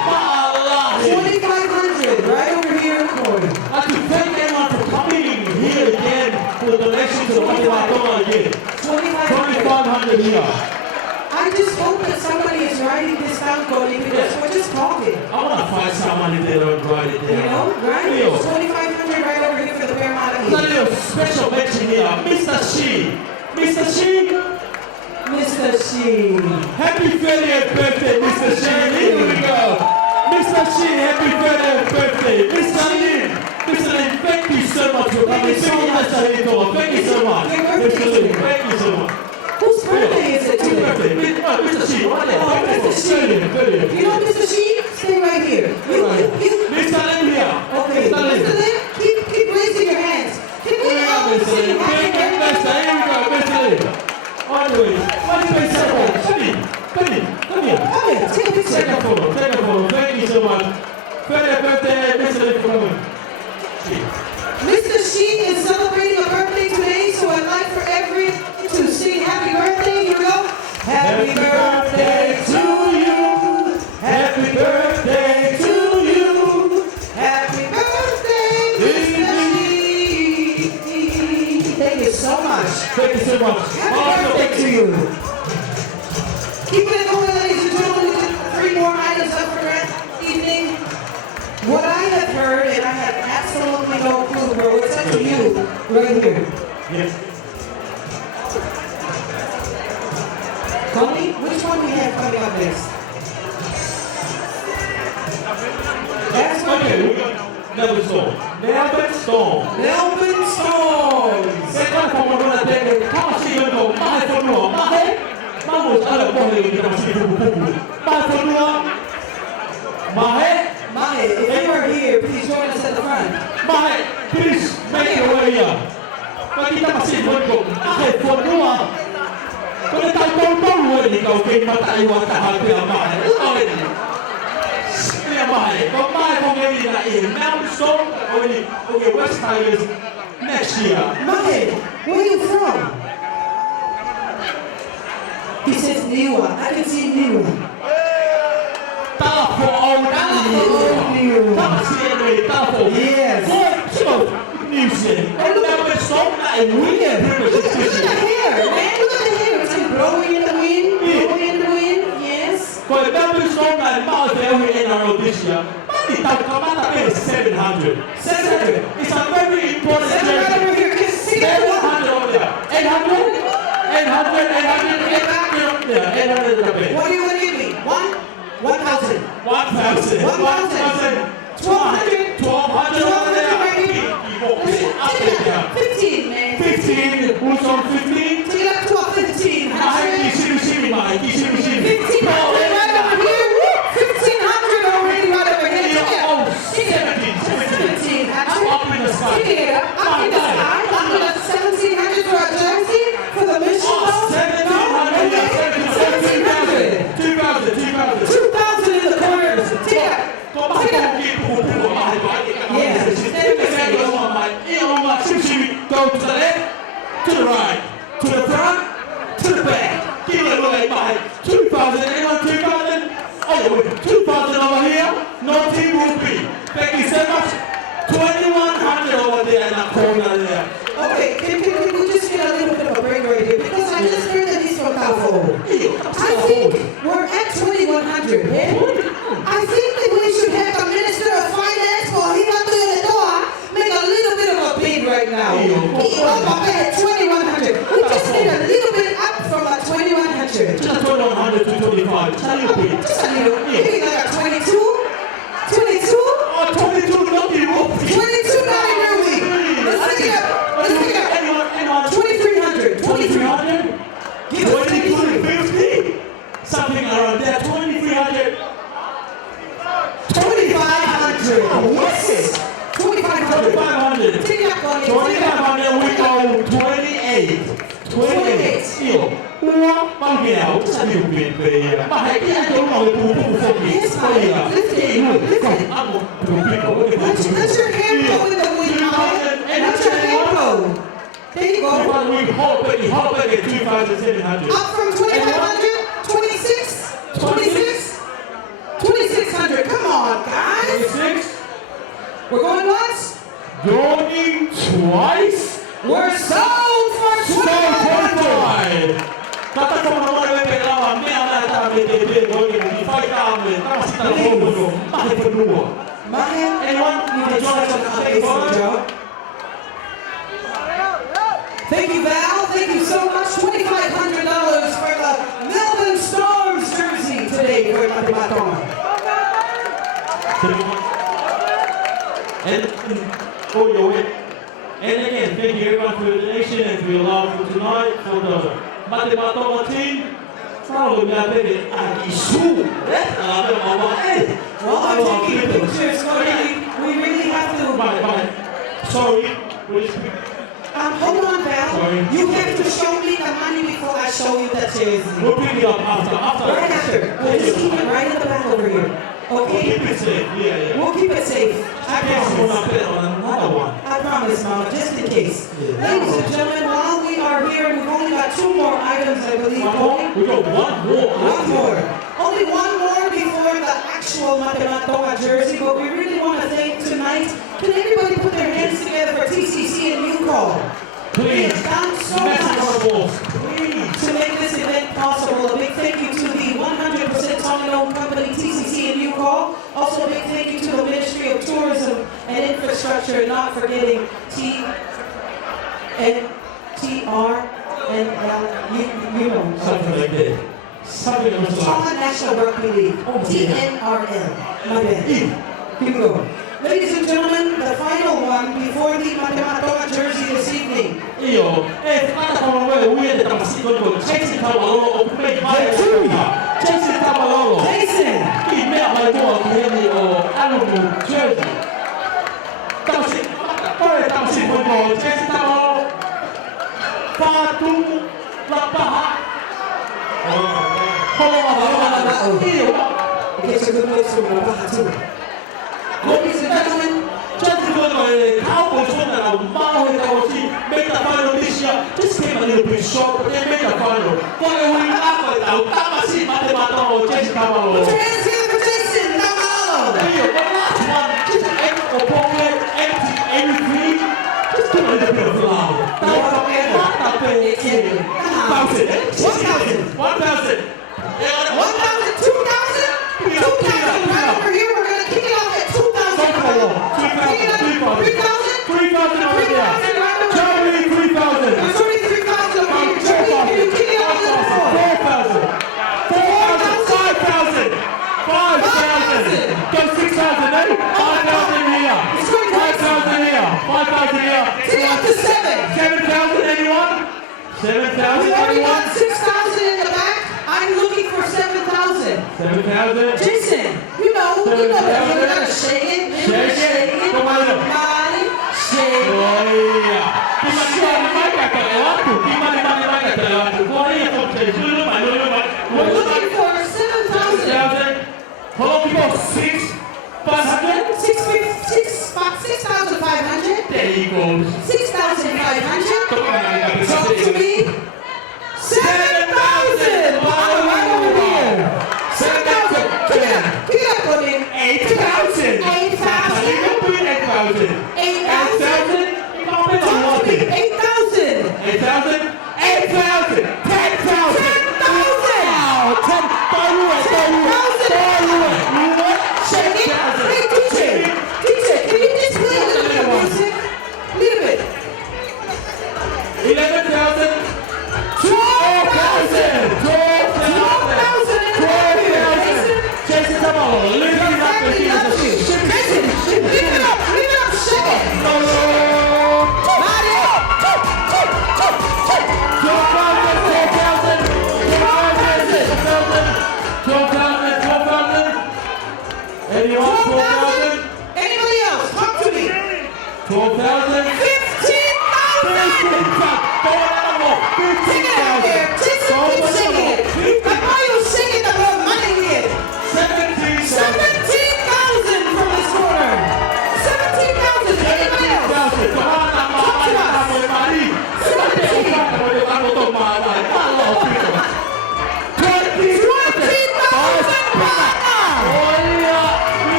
Allah. 2,500. Right over here in the corner. I could thank everyone for coming in here again for the donation to the Waiwatoma again. 2,500 here. I just hope that somebody is writing this down, Cody, because we're just talking. I want to find someone if they don't write it You down. know, right? Leo. 2,500 right over here for the Paramount There's a Heat. little special mention here. Mr. Shi. Mr. Shi. Mr. Sheen. Happy 30th birthday, Mr. Shi. Here we go. Mr. Shi, happy 30th birthday. Mr. Lin. Mr. Lin, thank you so much for coming. Thank you, Mr. Lin. Thank you so much. Mr. Lin, thank you so much. Whose birthday is it Whose today? birthday? Mr. Shi, right there. Oh, Mr. Shi. 30th. You know Mr. Sheen? Stay right here. You. Mr. Lin here. Okay, Mr. Lin. Mr. Lin, keep raising your hands. Can we all Mr. sing Lin. happy Big birthday? investor. Here we go, Mr. Lin. On the way. What do you say? Come here. Come here, take a picture. Take a photo. Take a photo. Thank you so much. 30th birthday, Mr. Lin, for coming. Mr. Sheen is celebrating a birthday today, so I'd like for everyone to sing happy birthday. Here we go. Happy birthday to you. Happy birthday to you. Happy birthday, Mr. Sheen. Thank you so much. Thank you so much. Happy birthday to you. Keep it going, ladies and gentlemen. We got 3 more items up for that evening. What I have heard, and I have absolutely no clue, bro, it's up to you right here. Yes. Tony, which one we have coming up next? That's Okay, we okay. got Melbourne Storm. Melbourne Storm. Melbourne Storms. Second from another day, come see you go. Mahe for no. Mahe. Mamus ada boleh kita see you go. Mahe for no. Mahe. Maya, if you are here, please join us at the front. Mahe, please make your way here. Bagi kita masih go. Mahe for no. Kalau tak tahu ni kau kena tak iwan tak hati Mahe. Yeah, Mahe. But Mahe for me nak in. Melbourne Storm. Okay, West Tigers next year. Maya, where are you from? He says Niwa. I can see Niwa. Tala for old Niwa. Tala CNA, Tala for Yes. So, New Zealand. And Melbourne Storm and William Look at the hair, man. Look at the hair. It's like blowing in the wind. Blowing in the wind. Yes. For the Melbourne Storm and Mount Elway NRL this year, Money Takamata is 700. 700. It's a very important 700 jersey. over here. Can you see that one? 700 over there. 800. 800. 800 up there. 800 up there. What do you want to give me? 1,000. 1,000. 1,000. 1,200. 1,200 over there. Up there. 15, man. 15. Who's on 15? Take it up to a 15. Mahiki, shimmy, Mahiki, shimmy. 1,500 right over here. 1,500 already right over here. Take it up. Take it up. 1,700. Up in the sky. Take it up. Up in the sky. Up in the 1,700 for a jersey for the mission. Oh, 1,700. 1,700. 2,000. 2,000 in the corner. Take it up. Go back Take it up. and get Yeah. Go to the left, to the right, to the front, to the back. Give it away, Mike. 2,000. Anyone 2,000? Oh, wait. 2,000 over here. No team will be. Thank you so much. 2,100 over there in that corner there. Okay, can we just get a little bit of a break now. Okay, 2,100. We just need a little bit up from a 2,100. Just 100 to 25. Just a little bit. Just a little. Maybe like a 22. 22. Oh, 22, not the rope. 22, not even really. Let's take it up. Let's take it up. Anyone? 2,300. 2,300? Give us 2,250? Something around there. 2,300. 2,500. Yes. 2,500. 2,500. Take it up, Bonnie. 2,500, we go 28. 28. Io. Ma che è? Cosa di un bimbo? Ma è che anche uno che può fare? Let your hand go in the wind, Maya. Let your hand go. There you go. We hope it 2,700. Up from 2,500, 26, 26, 2,600. Come on, guys. 26. We're going once. Going twice. We're sold for 2,500. Kata kau nak mahu berlawan, ni anda tak boleh beli fight kami, tak mesti tak boleh. Mahal berdua. Maya, Anyone you need to did join such us an on the amazing job? job. Thank you, Val. Thank you so much. $2,500 for the Melbourne Storms jersey today for Matimaton. And for your way. And again, thank you everyone for your donation and for your love for tonight for the Matimaton team. Kalau dia pergi isu, Well, I'm taking pictures, Cody. We really have to. Sorry, please. Hold on, Val. Sorry. You have to show me the money before I show you the jersey. We'll pick it up after. Right after. We'll just keep it right in the back over here. We'll Okay? keep it safe. Yeah. We'll keep it safe. I Yes, we'll promise. not bet on another one. I promise, Mama, just in case. Yeah. Ladies and gentlemen, while we are here, we've only got 2 more items, I believe. One more? Cody. We got one more. One more. Only one more before the actual Matematoa jersey, but we really want to thank tonight. Can everybody put their hands together for TCC and UCall? They Please. have done so Massive much applause. Please. to make this event possible. A big thank you to the 100% Tongan-owned company TCC and UCall. Also a big thank you to the Ministry of Tourism and Infrastructure, not forgetting TR and you know. Something like that. Something like that. Tonga National Rugby League, TNRL. My bad. Here we go. Ladies and gentlemen, the final one before the Matematoa jersey this evening. Io, fata come voi, uite da pasito, Chelsea Tabalolo, occupei mai Chelsea Tabalolo. Jason! Il me a mai buono che o hanno un jersey. Tamsi, poi tamsi poi Chelsea Tabalolo. Fatu la paha. Io, It gets a good looks from Rabaha too. Ladies and gentlemen, Chelsea Cowboys won that Mao made the final this year. Just came a little bit short, but they made the final. But we after that, Tamasi Matemato, Chelsea Tabalolo. put your hands together for Jason Namalo! Hey, the last one, just empty pocket, empty everything. Just do a little bit of love. Take up to 7. 7,000, anyone? 7,000, We already anyone? got 6,000 in the back. I'm looking for 7,000. 7,000. Jason, you know that you gotta shake it. Shake it. Come on. Body, shake it. We're looking for 7,000. Hello, people. 6,500. 6,500. There you go. 6,500. Talk to me. 7,000. Bottom right over here. 7,000. Get up on it. 8,000. 8,000. 8,000. 8,000. Talk to me. 8,000. 8,000. 8,000. 10,000. 10,000. Wow. 10,000. Shake it. Hey, DJ, can you just play a little bit of music? Little bit.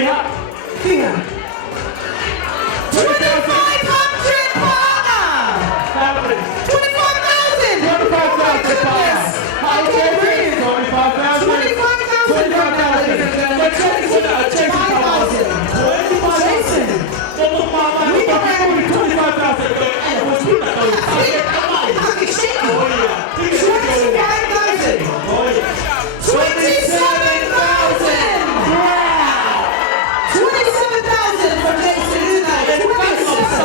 Fear. Fear. 2,500 Pana! 25,000! 25,000 pounds. I can't breathe. 25,000. 25,000 ladies and gentlemen. 25,000. Jason. We don't have 25,000. pocket shake. 25,000. 27,000. 27,000 for Jason tonight. 27,000. 30,000.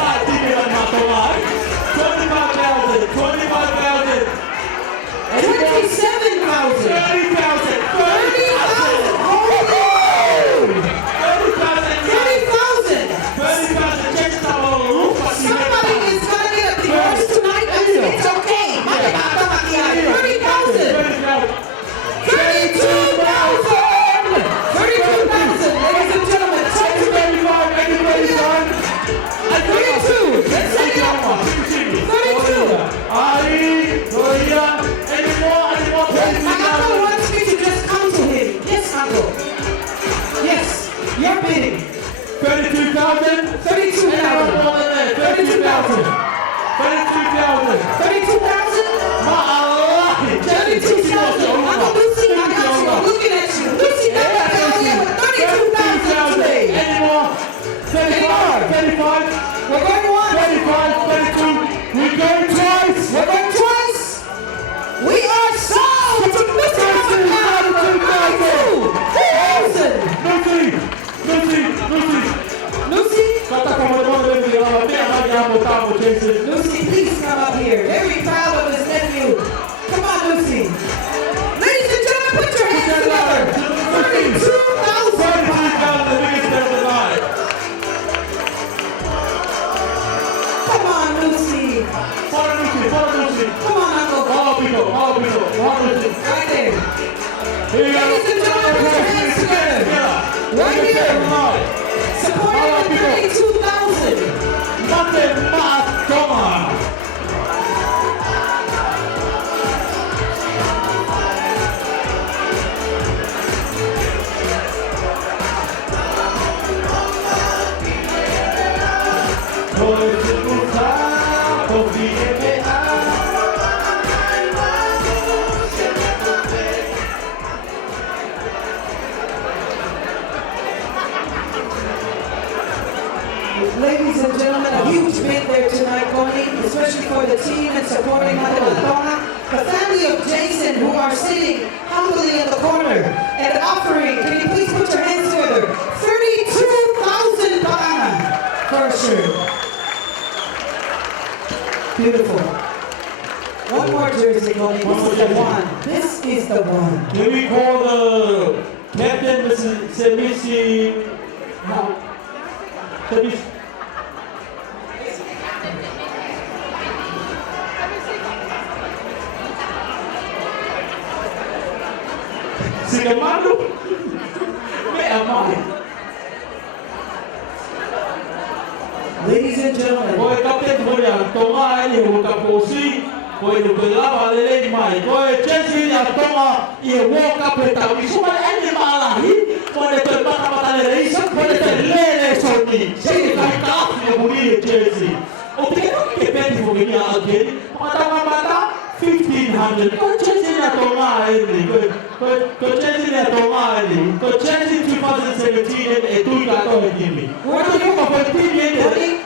Somebody is gonna get a divorce tonight. It's okay. 30,000. 32,000. 32,000. Ladies and gentlemen, 32. Let's take it up. 32. My uncle wants me to just come to him. Yes, uncle. Yes, you're bidding. 32,000. 32,000. 32,000. 32,000. 32,000. Uncle Lucy, I got you. I'm looking at you. Lucy got that down here with 32,000 today. Any more? 35. 35. We're going once. 35. 32. We're going twice. We're going twice. We are sold to Mr. 32,000. Lucy, Lucy, please come up here. Very proud of his nephew. Come on, Lucy. Ladies and gentlemen, put your hands together. 32,000. Come on, Lucy. Come on, Uncle. Right there. Ladies and gentlemen, put your hands together. Right here. Supporting the 32,000. Ladies and gentlemen, a huge bid there tonight going, especially for the team and supporting Matamantona, the family of Jason who are sitting humbly in the corner and offering, can you please put your hands together, 32,000 Pana for a shirt. Beautiful. One more jersey going, this is the one. This is the one. Can we call the captain, Mr. Semisi? Sigamando? Where am I? Ladies and gentlemen, Koe kapten korea tonga ele ho kaposi koe no pelava lele mai koe Chelsea ya tonga I walk up with a wisuma ele malahi koe te mata mata lele isa koe te lele soni sei kai ka ni buni Chelsea o te ke peti fo ni again mata 1,500 koe Chelsea ya tonga ele koe Chelsea ya tonga ele koe Chelsea 2017 e tu ka to ni we're looking for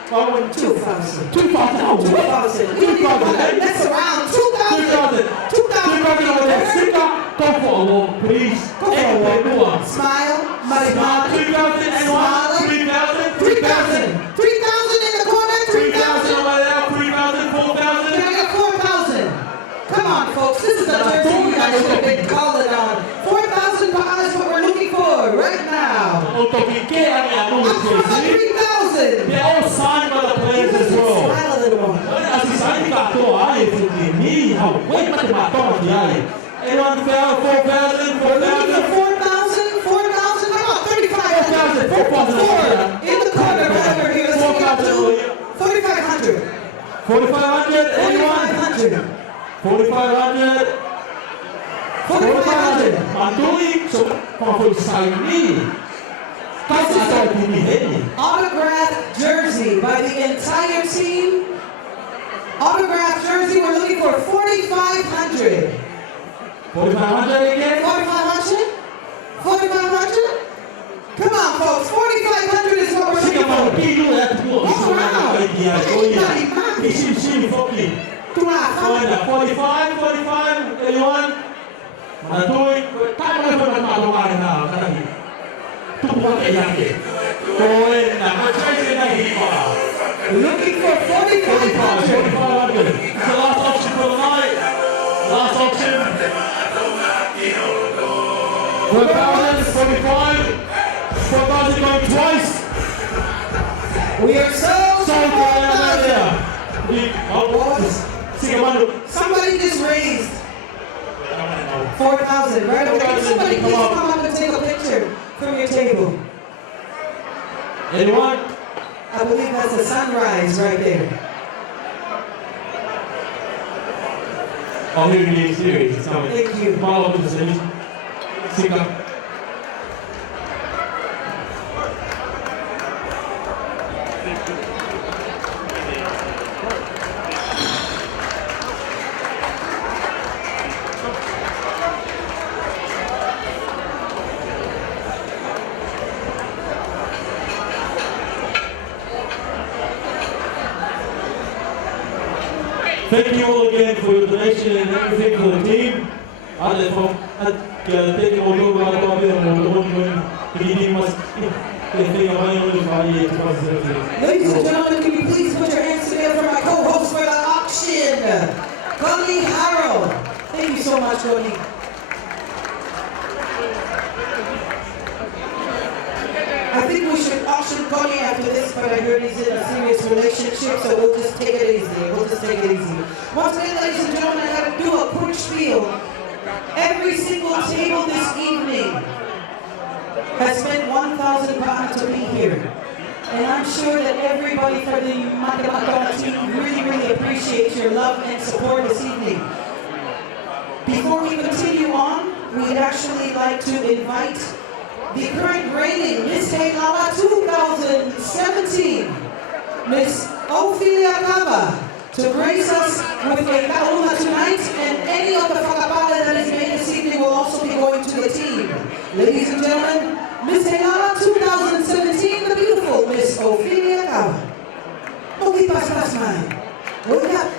2,000. 2,000. 2,000. That's around 2,000. 2,000 over there. Go for a walk, please. Go for a walk. Smile. Smile. 3,000 and one. 3,000. 3,000. 3,000 in the corner. 3,000. over there. 3,000. 4,000. Can I get 4,000? Come on, folks. This is the jersey you guys should have been calling on. 4,000 is what we're looking for right now. O toki ke ani anu I'm from the Chelsea. 3,000. They're all signed by the players as well. Smile a little more. Asi sign ka to ai fu ni how wait mate ma to ni ai. Anyone fell 4,000. We're looking for 4,000. 4,000. How about 35,000? 4,000. In the corner right over here. Let's get up to 4,500. 4,500. Anyone? 4,500. 4,500. 4,500. Mandui, so, como foi sair This is Kaka an Tini autographed jersey by the entire team. Autographed jersey, we're looking for 4,500. 4,500 again? 4,500? 4,500? Come on, folks. 4,500 is what we're looking for. Go around. Come on. 45, 45, anyone? Manatoy, tayo na ba magmatumahan na kanang tubuhan kay Yaki? Koen na, mag-try na hipa. Looking for 4,500. 45, 45. It's the last option for the night. Last option. 4,000, 45. 4,000 going twice. We are so Sold for Amalia. Somebody just raised 4,000, right? Okay, somebody please come up and take a picture from your table. Anyone? I believe that's the sunrise right there. Oh, here it is. Here it is. It's coming. Thank you. Follow up to the stage. Sika. Thank you all again for your donation and everything for the team. Thank you all Ladies and gentlemen, can you please put your hands together for my co-host for the auction, Connie Harrell. Thank you so much, Connie. I think we should auction Connie after this, but I heard he's in a serious relationship, so we'll just take it easy. Once again, ladies and gentlemen, I gotta do a quick spiel. Every single table this evening has spent 1,000 baht to be here. And I'm sure that everybody for the Matamata team really appreciates your love and support this evening. Before we continue on, we'd actually like to invite the current reigning Miss Kailala 2017, Miss Ophelia Kava, to grace us with a kauna tonight, and any of the whakapale that is made this evening will also be going to the team. Ladies and gentlemen, Miss Kailala 2017, the beautiful Miss Ophelia Kava. Okay, pas man. Wake up.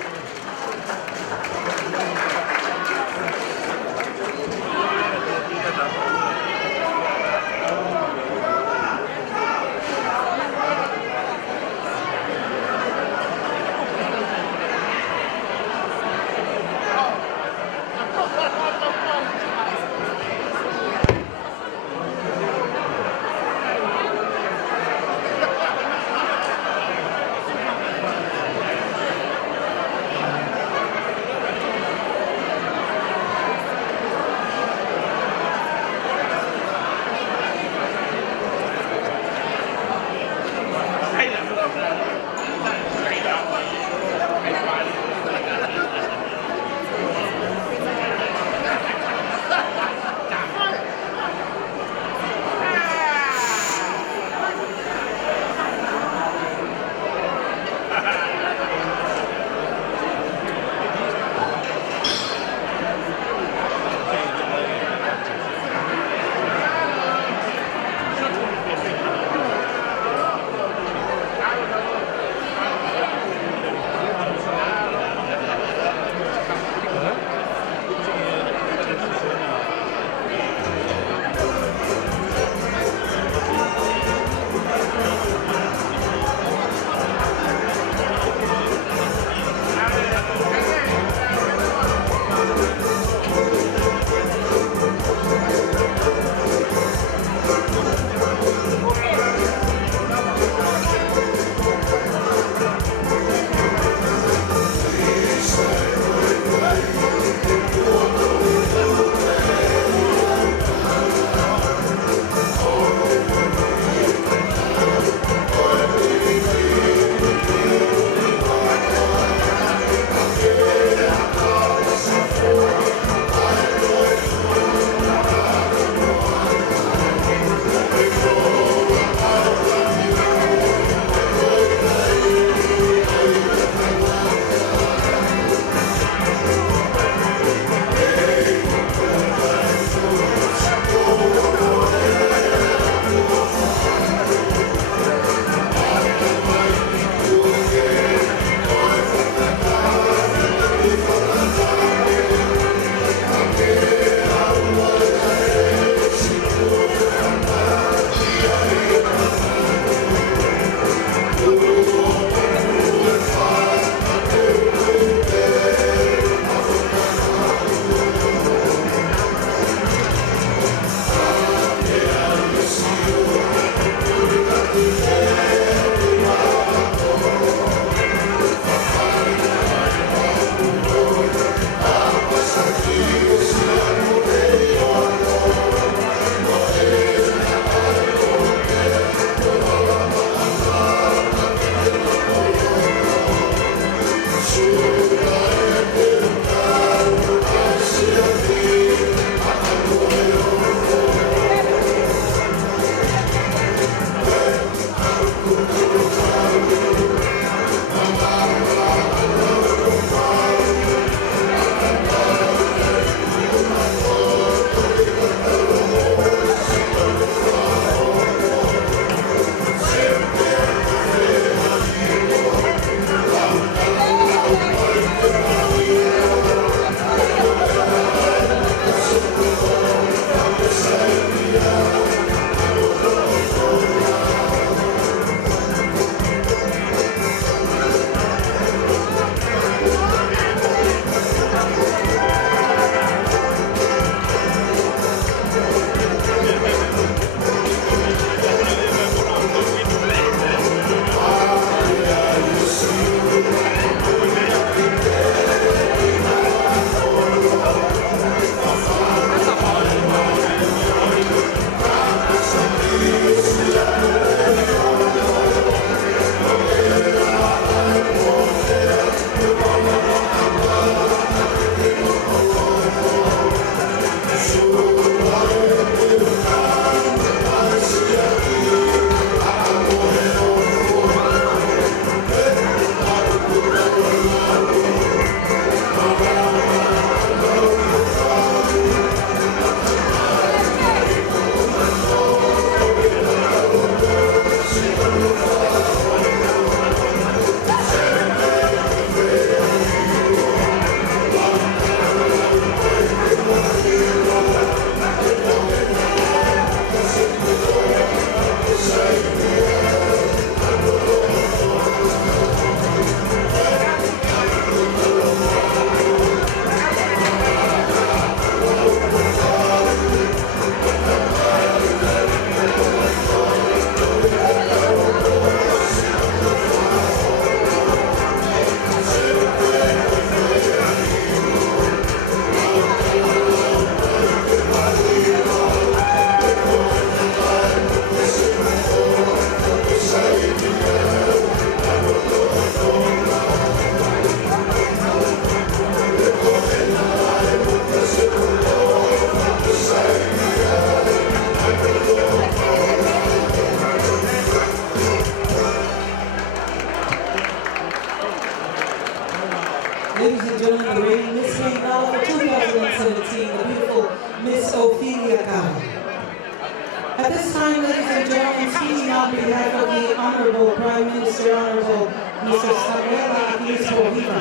behalf of the Honorable Prime Minister, Honorable Mr. Samuel Aquiles Pohiva,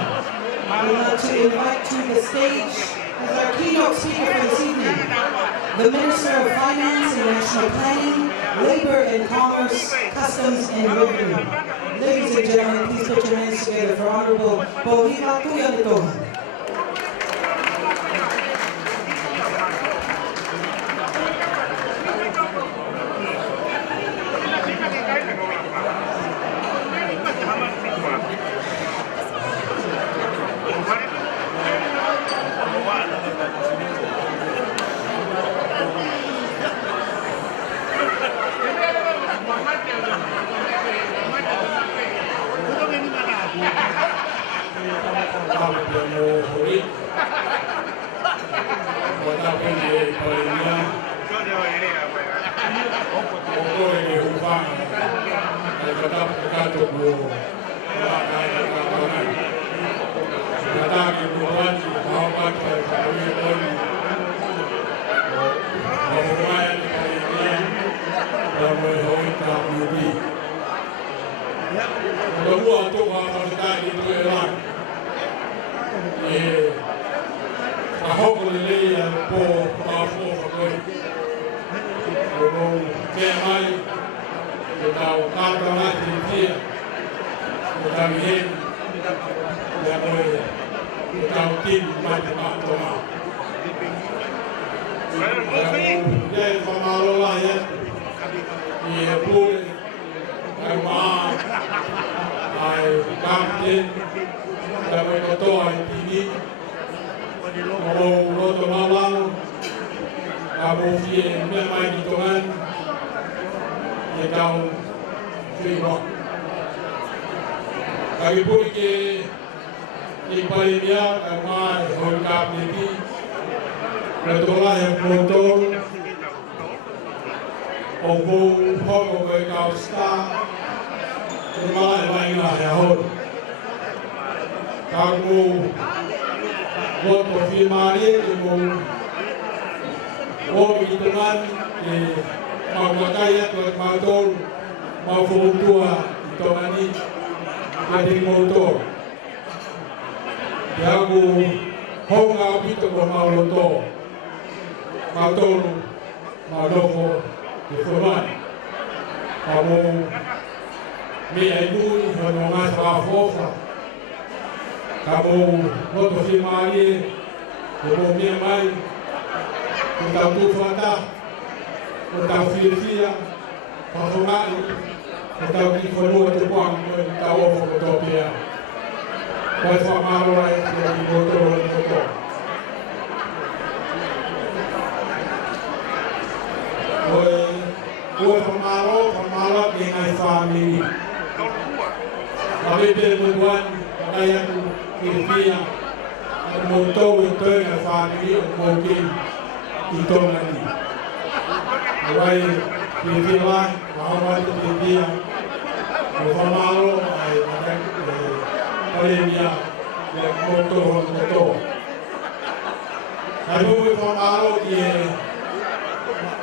I would like to invite to the stage as our keynote speaker for this evening, the Minister of Finance and National Planning, Labor and Commerce, Customs and Revenue. Ladies and gentlemen, please put your hands together for Honorable Pohiva Tuyalitohan.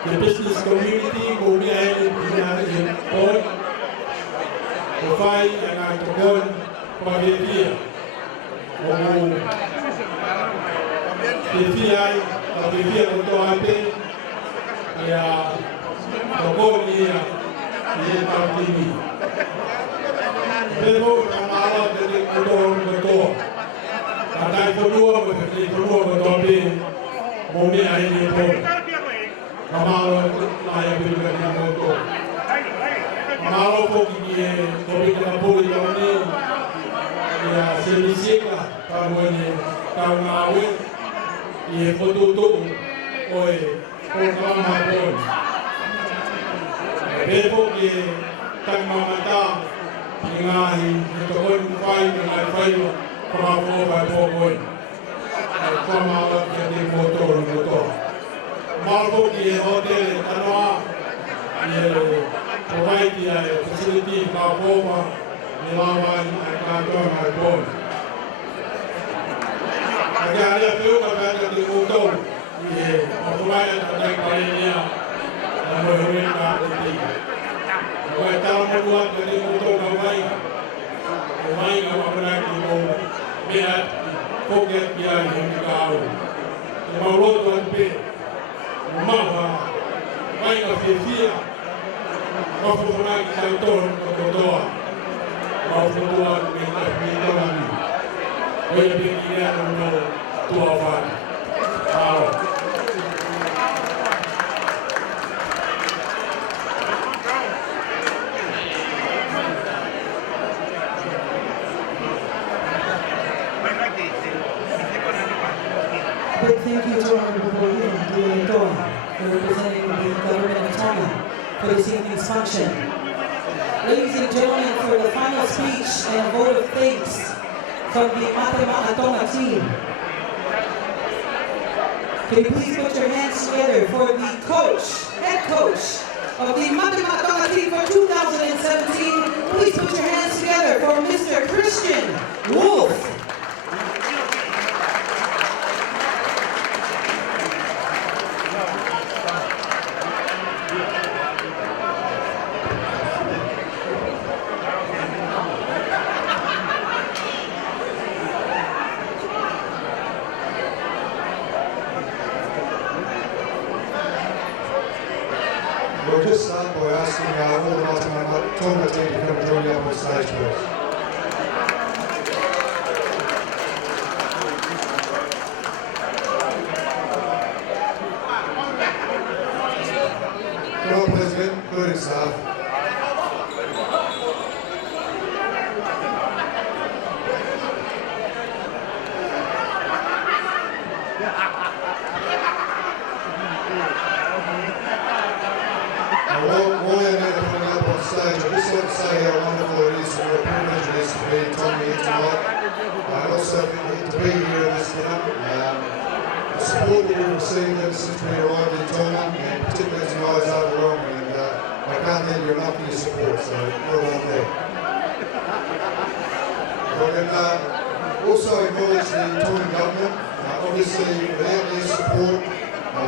The business community will be able to provide and I to go for the year. TTI of the year of Toate, the whole year, the Martini. They vote on all of the door. And I follow with the Toate, Momi I Kamalo liability moto. Kamalo poki na poli yoni ya semisika kamoni kamawe ye fototo oe kama pon. Bebo ye kamamata ingahi tokon fai na fai kama ba boy. Kamalo ye moto. Marco di hotel Tanoa, provide the facility for Papa, Milawan, and Canton and Bone. Again, I feel about the Udo, provide the Pioneer, and we're going back to the Wai tala manuat dari motor kawai. Kawai kawabarak di bawah. Biar poket biar yang kau. Maulot tuan pe. Maha. Wai kafifia. Mafurak kantor kotor. Mafurak minta lagi. Wai pikiran untuk tuawan. Tahu. Big thank you to Honorable William Duentoa for representing the government of Tonga for this evening's function. Ladies and gentlemen, for the final speech and vote of thanks from the Matema'a Tonga team, can you please put your hands together for the head coach of the Matema'a Tonga team for 2017. Please put your hands together for Mr. Christian Wolf. We'll just start by asking all the Matema'a Tonga team to come join me up on stage, please. Good on, President. Good staff. While they're coming up on stage, I just want to say how wonderful it is and what a privilege it is to be in Tonga here tonight. And also to be here at this dinner. The support that we've received ever since we arrived in Tonga, and particularly tonight, is overwhelming. And I can't thank you enough for your support, so well done there. And also acknowledge the Tongan government. Obviously, without their support,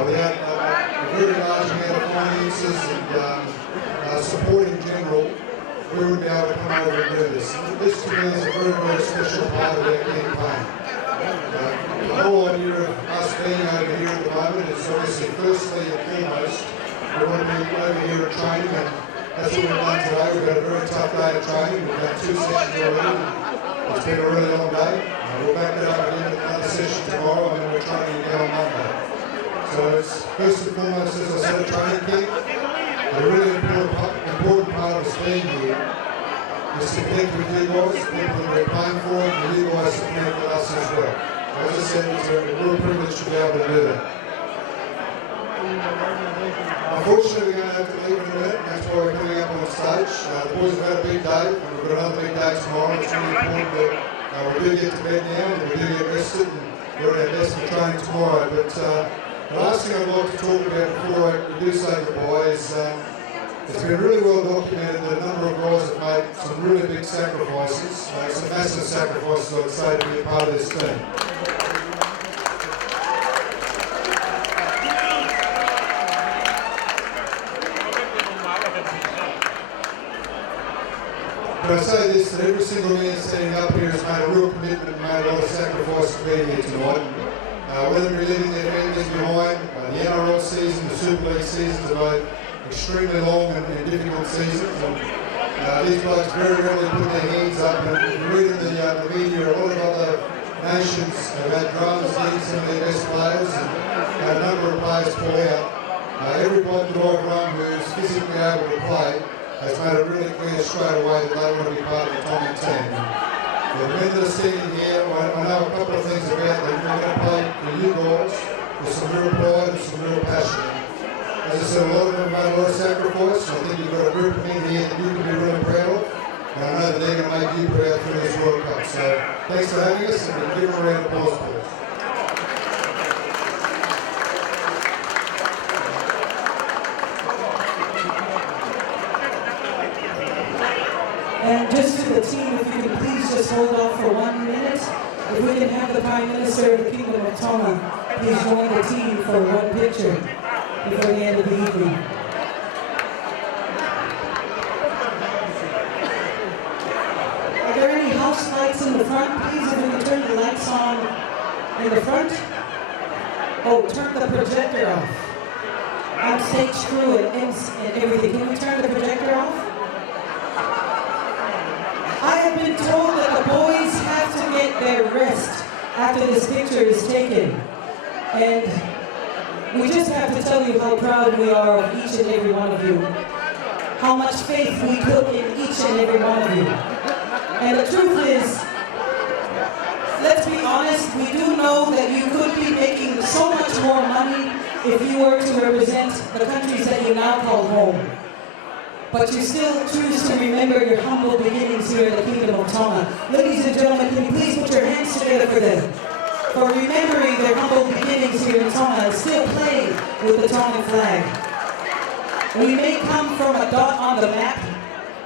without a very large amount of finances and support in general, we wouldn't be able to come over and do this. This to me is a very, very special part of our campaign. The whole idea of us being over here at the moment is obviously firstly and foremost, we want to be over here at training, and that's what we've done today. We've had a very tough day of training. We've done 2 sessions already. It's been a really long day. We'll back it up again with another session tomorrow, and then we're training again on Monday. So it's first and foremost, as I said, a training camp. A really important part of us being here is to connect with you guys, people that we're playing for, and you guys to connect with us as well. As I said, it's a real privilege to be able to do that. Unfortunately, we're going to have to leave in a minute, and that's why we're coming up on stage. The boys have had a big day, and we've got another big day tomorrow. It's really important that we do get to bed now, and we do get rested, and we're at our best for training tomorrow. But the last thing I'd like to talk about before we do say goodbye is it's been really well documented that a number of guys have made some really big sacrifices, some massive sacrifices, I would say, to be a part of this team. But I say this, that every single man standing up here has made a real commitment and made a lot of sacrifice to be here tonight. Whether we're leaving their families behind, the NRL season, the Super League seasons are both extremely long and difficult seasons. And these blokes very rarely put their hands up. And if you read in the media, a lot of other nations have had dramas getting some of their best players and had a number of players pull out. Every bloke that I've run who's physically able to play has made it really clear straight away that they want to be part of the Tongan team. The men that are sitting here, I know a couple of things about them. We're going to play for you guys with some real pride and some real passion. As I said, a lot of them made a lot of sacrifice. I think you've got a group of men here that you can be really proud of. And I know that they're going to make you proud through this World Cup. So thanks for having us, and give them a round of applause, please. And just to the team, if you can please just hold off for 1 minute. If we can have the Prime Minister of the Kingdom of Tonga please join the team for one picture before the end of the evening. lights in the front, please, if we can turn the lights on in the front. Oh, turn the projector off. I'm stage crew and everything. Can we turn the projector off? I have been told that the boys have to get their rest after this picture is taken. And we just have to tell you how proud we are of each and every one of you. How much faith we put in each and every one of you. And the truth is, let's be honest, we do know that you could be making so much more money if you were to represent the countries that you now call home. But you still choose to remember your humble beginnings here in the Kingdom of Tonga. Ladies and gentlemen, can you please put your hands together for them? For remembering their humble beginnings here in Tonga and still playing with the Tongan flag. We may come from a dot on the map,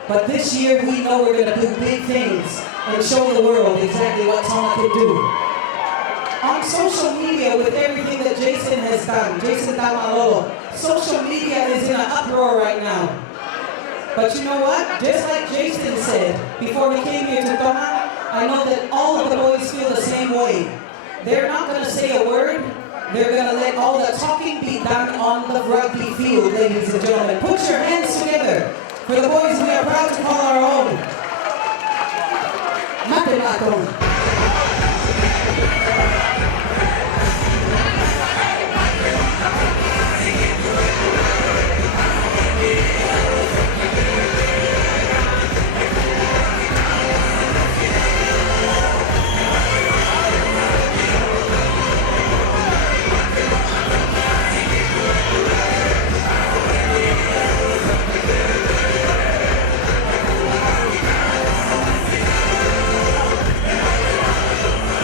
but this year we know we're going to do big things and show the world exactly what Tonga can do. On social media, with everything that Jason has done, Jason Tamalolo, social media is in an uproar right now. But you know what? Just like Jason said before we came here to Tonga, I know that all of the boys feel the same way. They're not going to say a word. They're going to let all the talking be done on the rugby field, ladies and gentlemen. Put your hands together for the boys we are proud to call our own. Matematon.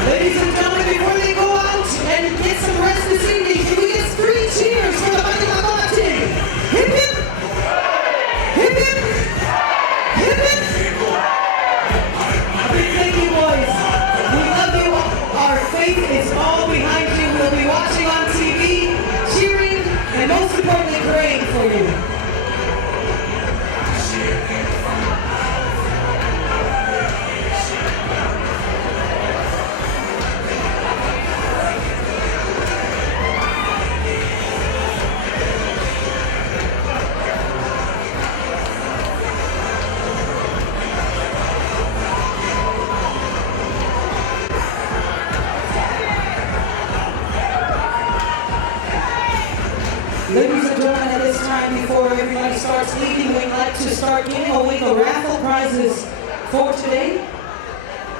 Ladies and gentlemen, before they go out and get some rest this evening, can we get 3 cheers for the Matematon team? Hip hip! Hip hip! Hip hip! A big thank you, boys. We love you. Our faith is all behind you. We'll be watching on TV, cheering, and most importantly, praying for you. Ladies and gentlemen, at this time, before everybody starts leaving, we'd like to start giving away the raffle prizes for today.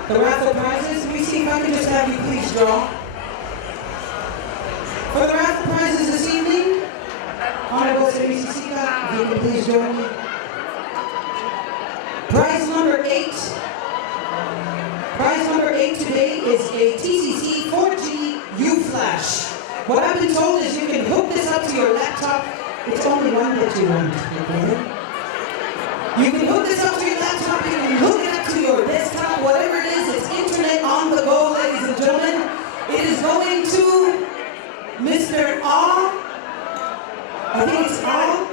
The raffle prizes, let me see if I can just have you please draw. For the raffle prizes this evening, Honorable Senator Sika, if you can please join me. Prize number 8. Prize number 8 today is a TCC 4G U-Flash. What I've been told is you can hook this up to your laptop. It's only one that you want. Okay? You can hook this up to your laptop, you can hook it up to your desktop, whatever it is, it's internet on the go, ladies and gentlemen. It is going to Mr. Ah. I think it's Ah.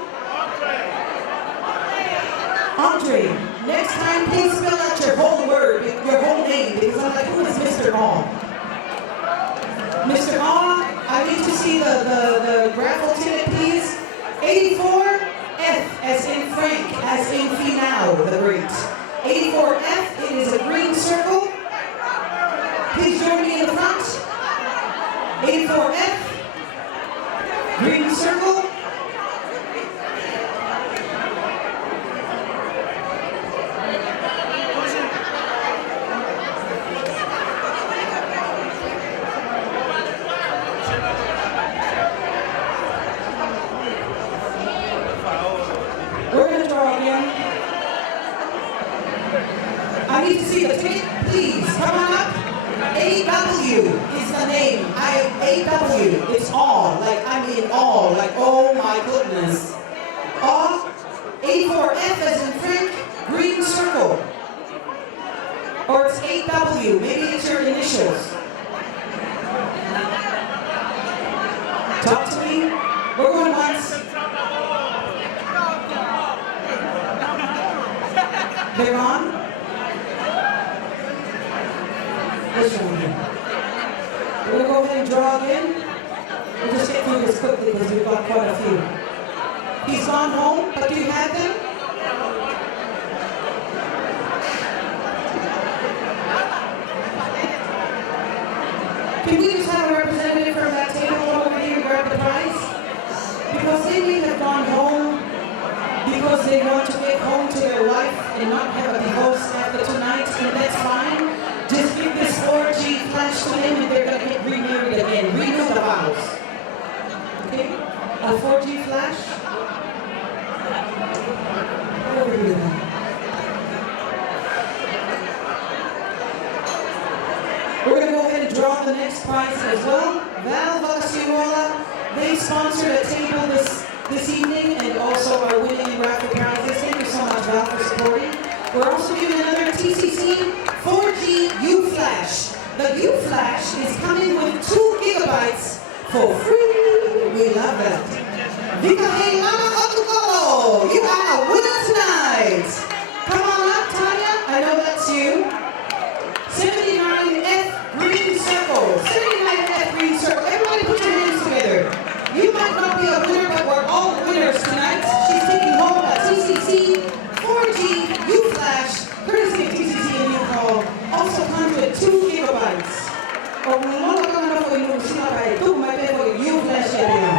Andre. Next time, please spell out your whole word, your whole name, because I'm like, who is Mr. Ah? Mr. Ah, I need to see the raffle ticket, please. 84F, as in Frank, as in Finau, the great. 84F, it is a green circle. Please join me in the front. 84F, green circle. We're going to draw again. I need to see the ticket, please. Come on up. AW is the name. AW. It's all. Like, I mean all. Like, oh my goodness. All. 84F as in Frank. Green circle. Or it's 8W. Maybe it's your initials. Talk to me. We're going once. They're on. first one here. We're gonna go ahead and draw again. We'll just get through this quickly because we've got quite a few. He's gone home, but do you have them? Can we just have a representative from that table over here grab the prize? Because they may have gone home because they want to get home to their wife and not have a divorce after tonight, and that's fine. Just give this 4G flash to them and they're going to get remarried again. Renew the vows. Okay? A 4G flash. Over here now. We're going to go ahead and draw the next prize as well. Val Valaciola, they sponsored a table this evening and also are winning and raffle prizes. Thank you so much, Val, for supporting. We're also giving another TCC 4G U-Flash. The U-Flash is coming with 2 gigabytes for free. We love that. Vika Hey Mama Otukolo, you are a winner tonight. Come on up, Tanya. I know that's you. 79F Green Circle. 79F Green Circle. Everybody put your hands together. You might not be a winner, but we're all winners tonight. She's taking home a TCC 4G U-Flash, courtesy of TCC and U-Call. Also comes with 2 gigabytes. O kung wala ka na po yung sila pa ito, may pwede ko U-Flash yan yan.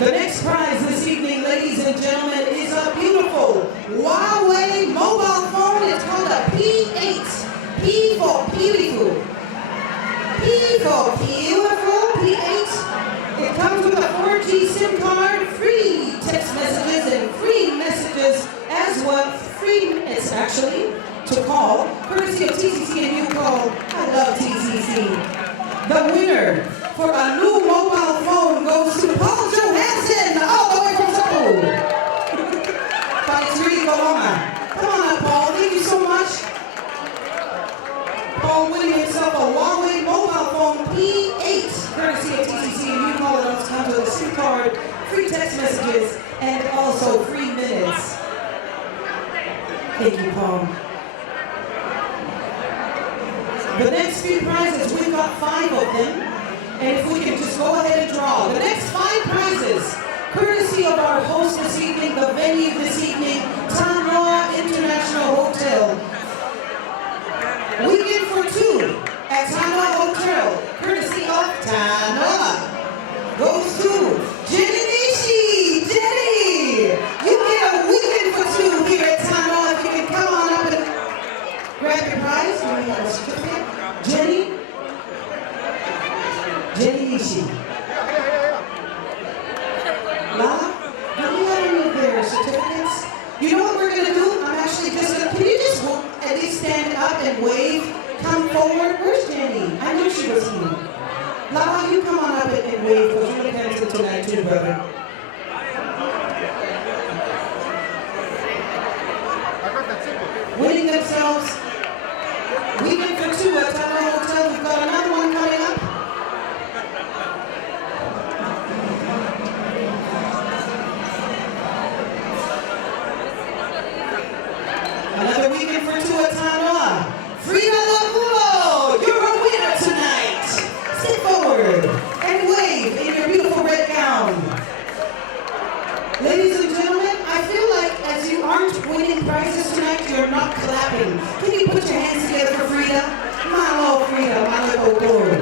The next prize this evening, ladies and gentlemen, is a beautiful Huawei mobile phone. It's called a P8. P for beautiful. P for beautiful, P8. It comes with a 4G SIM card, free text messages, and free messages as well. Free minutes, actually, to call. Courtesy of TCC and U-Call. I love TCC. The winner for a new mobile phone goes to Paul Johansson, all the way from Seoul. Thanks, really, Coloma. Come on up, Paul. Thank you so much. Paul winning himself a Huawei mobile phone P8, courtesy of TCC and U-Call. It also comes with a SIM card, free text messages, and also free minutes. Thank you, Paul. The next few prizes, we've got 5 of them. And if we can just go ahead and draw. The next 5 prizes, courtesy of our host this evening, the venue this evening, Tanoa International Hotel. Weekend for 2 at Tanoa Hotel, courtesy of Tanoa. Goes to Jenny Nishi. Jenny! You get a weekend for 2 here at Tanoa. If you can come on up and grab your prize. Do we have a certificate? Jenny? Jenny Nishi. Lala, do we have any of their certificates? You know what we're going to do? I'm actually just going to, can you just at least stand up and wave? Come forward. Where's Jenny? I knew she was here. Lala, you come on up and wave because you're going to cancel tonight too, brother. Winning themselves. Weekend for 2 at Tanoa Hotel. We've got another one coming up. Another weekend for 2 at Tanoa. Frida Lamulo, you're a winner tonight. Step forward and wave in your beautiful red gown. Ladies and gentlemen, I feel like as you aren't winning prizes tonight, you're not clapping. Can you put your hands together for Frida? Malo Frida, Malo Toro.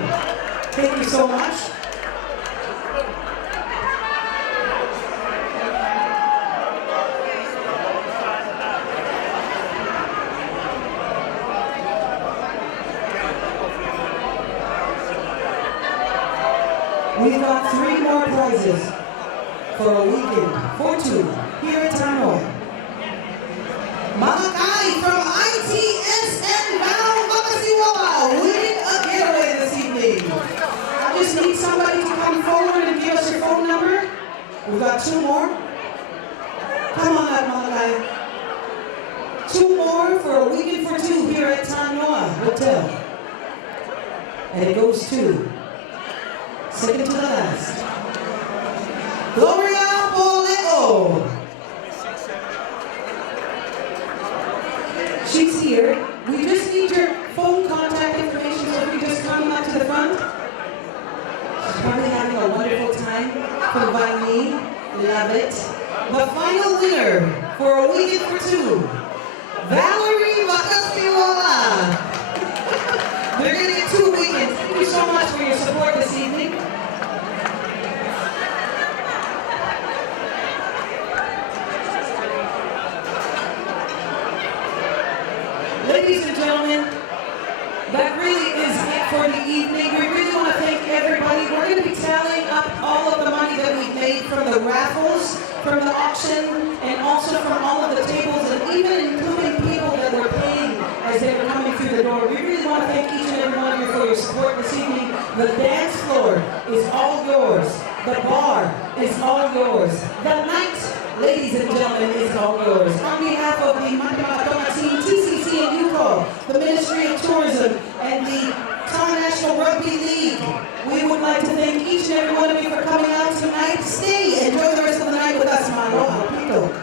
Thank you so much. We've got 3 more prizes for a weekend for 2 here at Tanoa. Malakai from ITSN Val Makasiwala winning a getaway this evening. I just need somebody to come forward and give us your phone number. We've got 2 more. Come on up, Malakai. 2 more for a weekend for 2 here at Tanoa Hotel. And it goes to second to the last. Gloria Poleo. it, the final winner for a weekend for two, Valerie Vacasmiola. They're going to get 2 weekends. Thank you so much for your support this evening. Ladies and gentlemen, that really is it for the evening. We really want to thank everybody. We're going to be tallying up all of the money that we've made from the raffles, from the auction, and also from all of the tables, and even including people that were paying as they were coming through the door. We really want to thank each and every one of you for your support this evening. The dance floor is all yours. The bar is all yours. The night, ladies and gentlemen, is all yours. On behalf of the Matamatoma team, TCC and UCO, the Ministry of Tourism, and the Tonga National Rugby League, we would like to thank each and every one of you for coming out tonight. Stay, enjoy the rest of the night with us, Mano.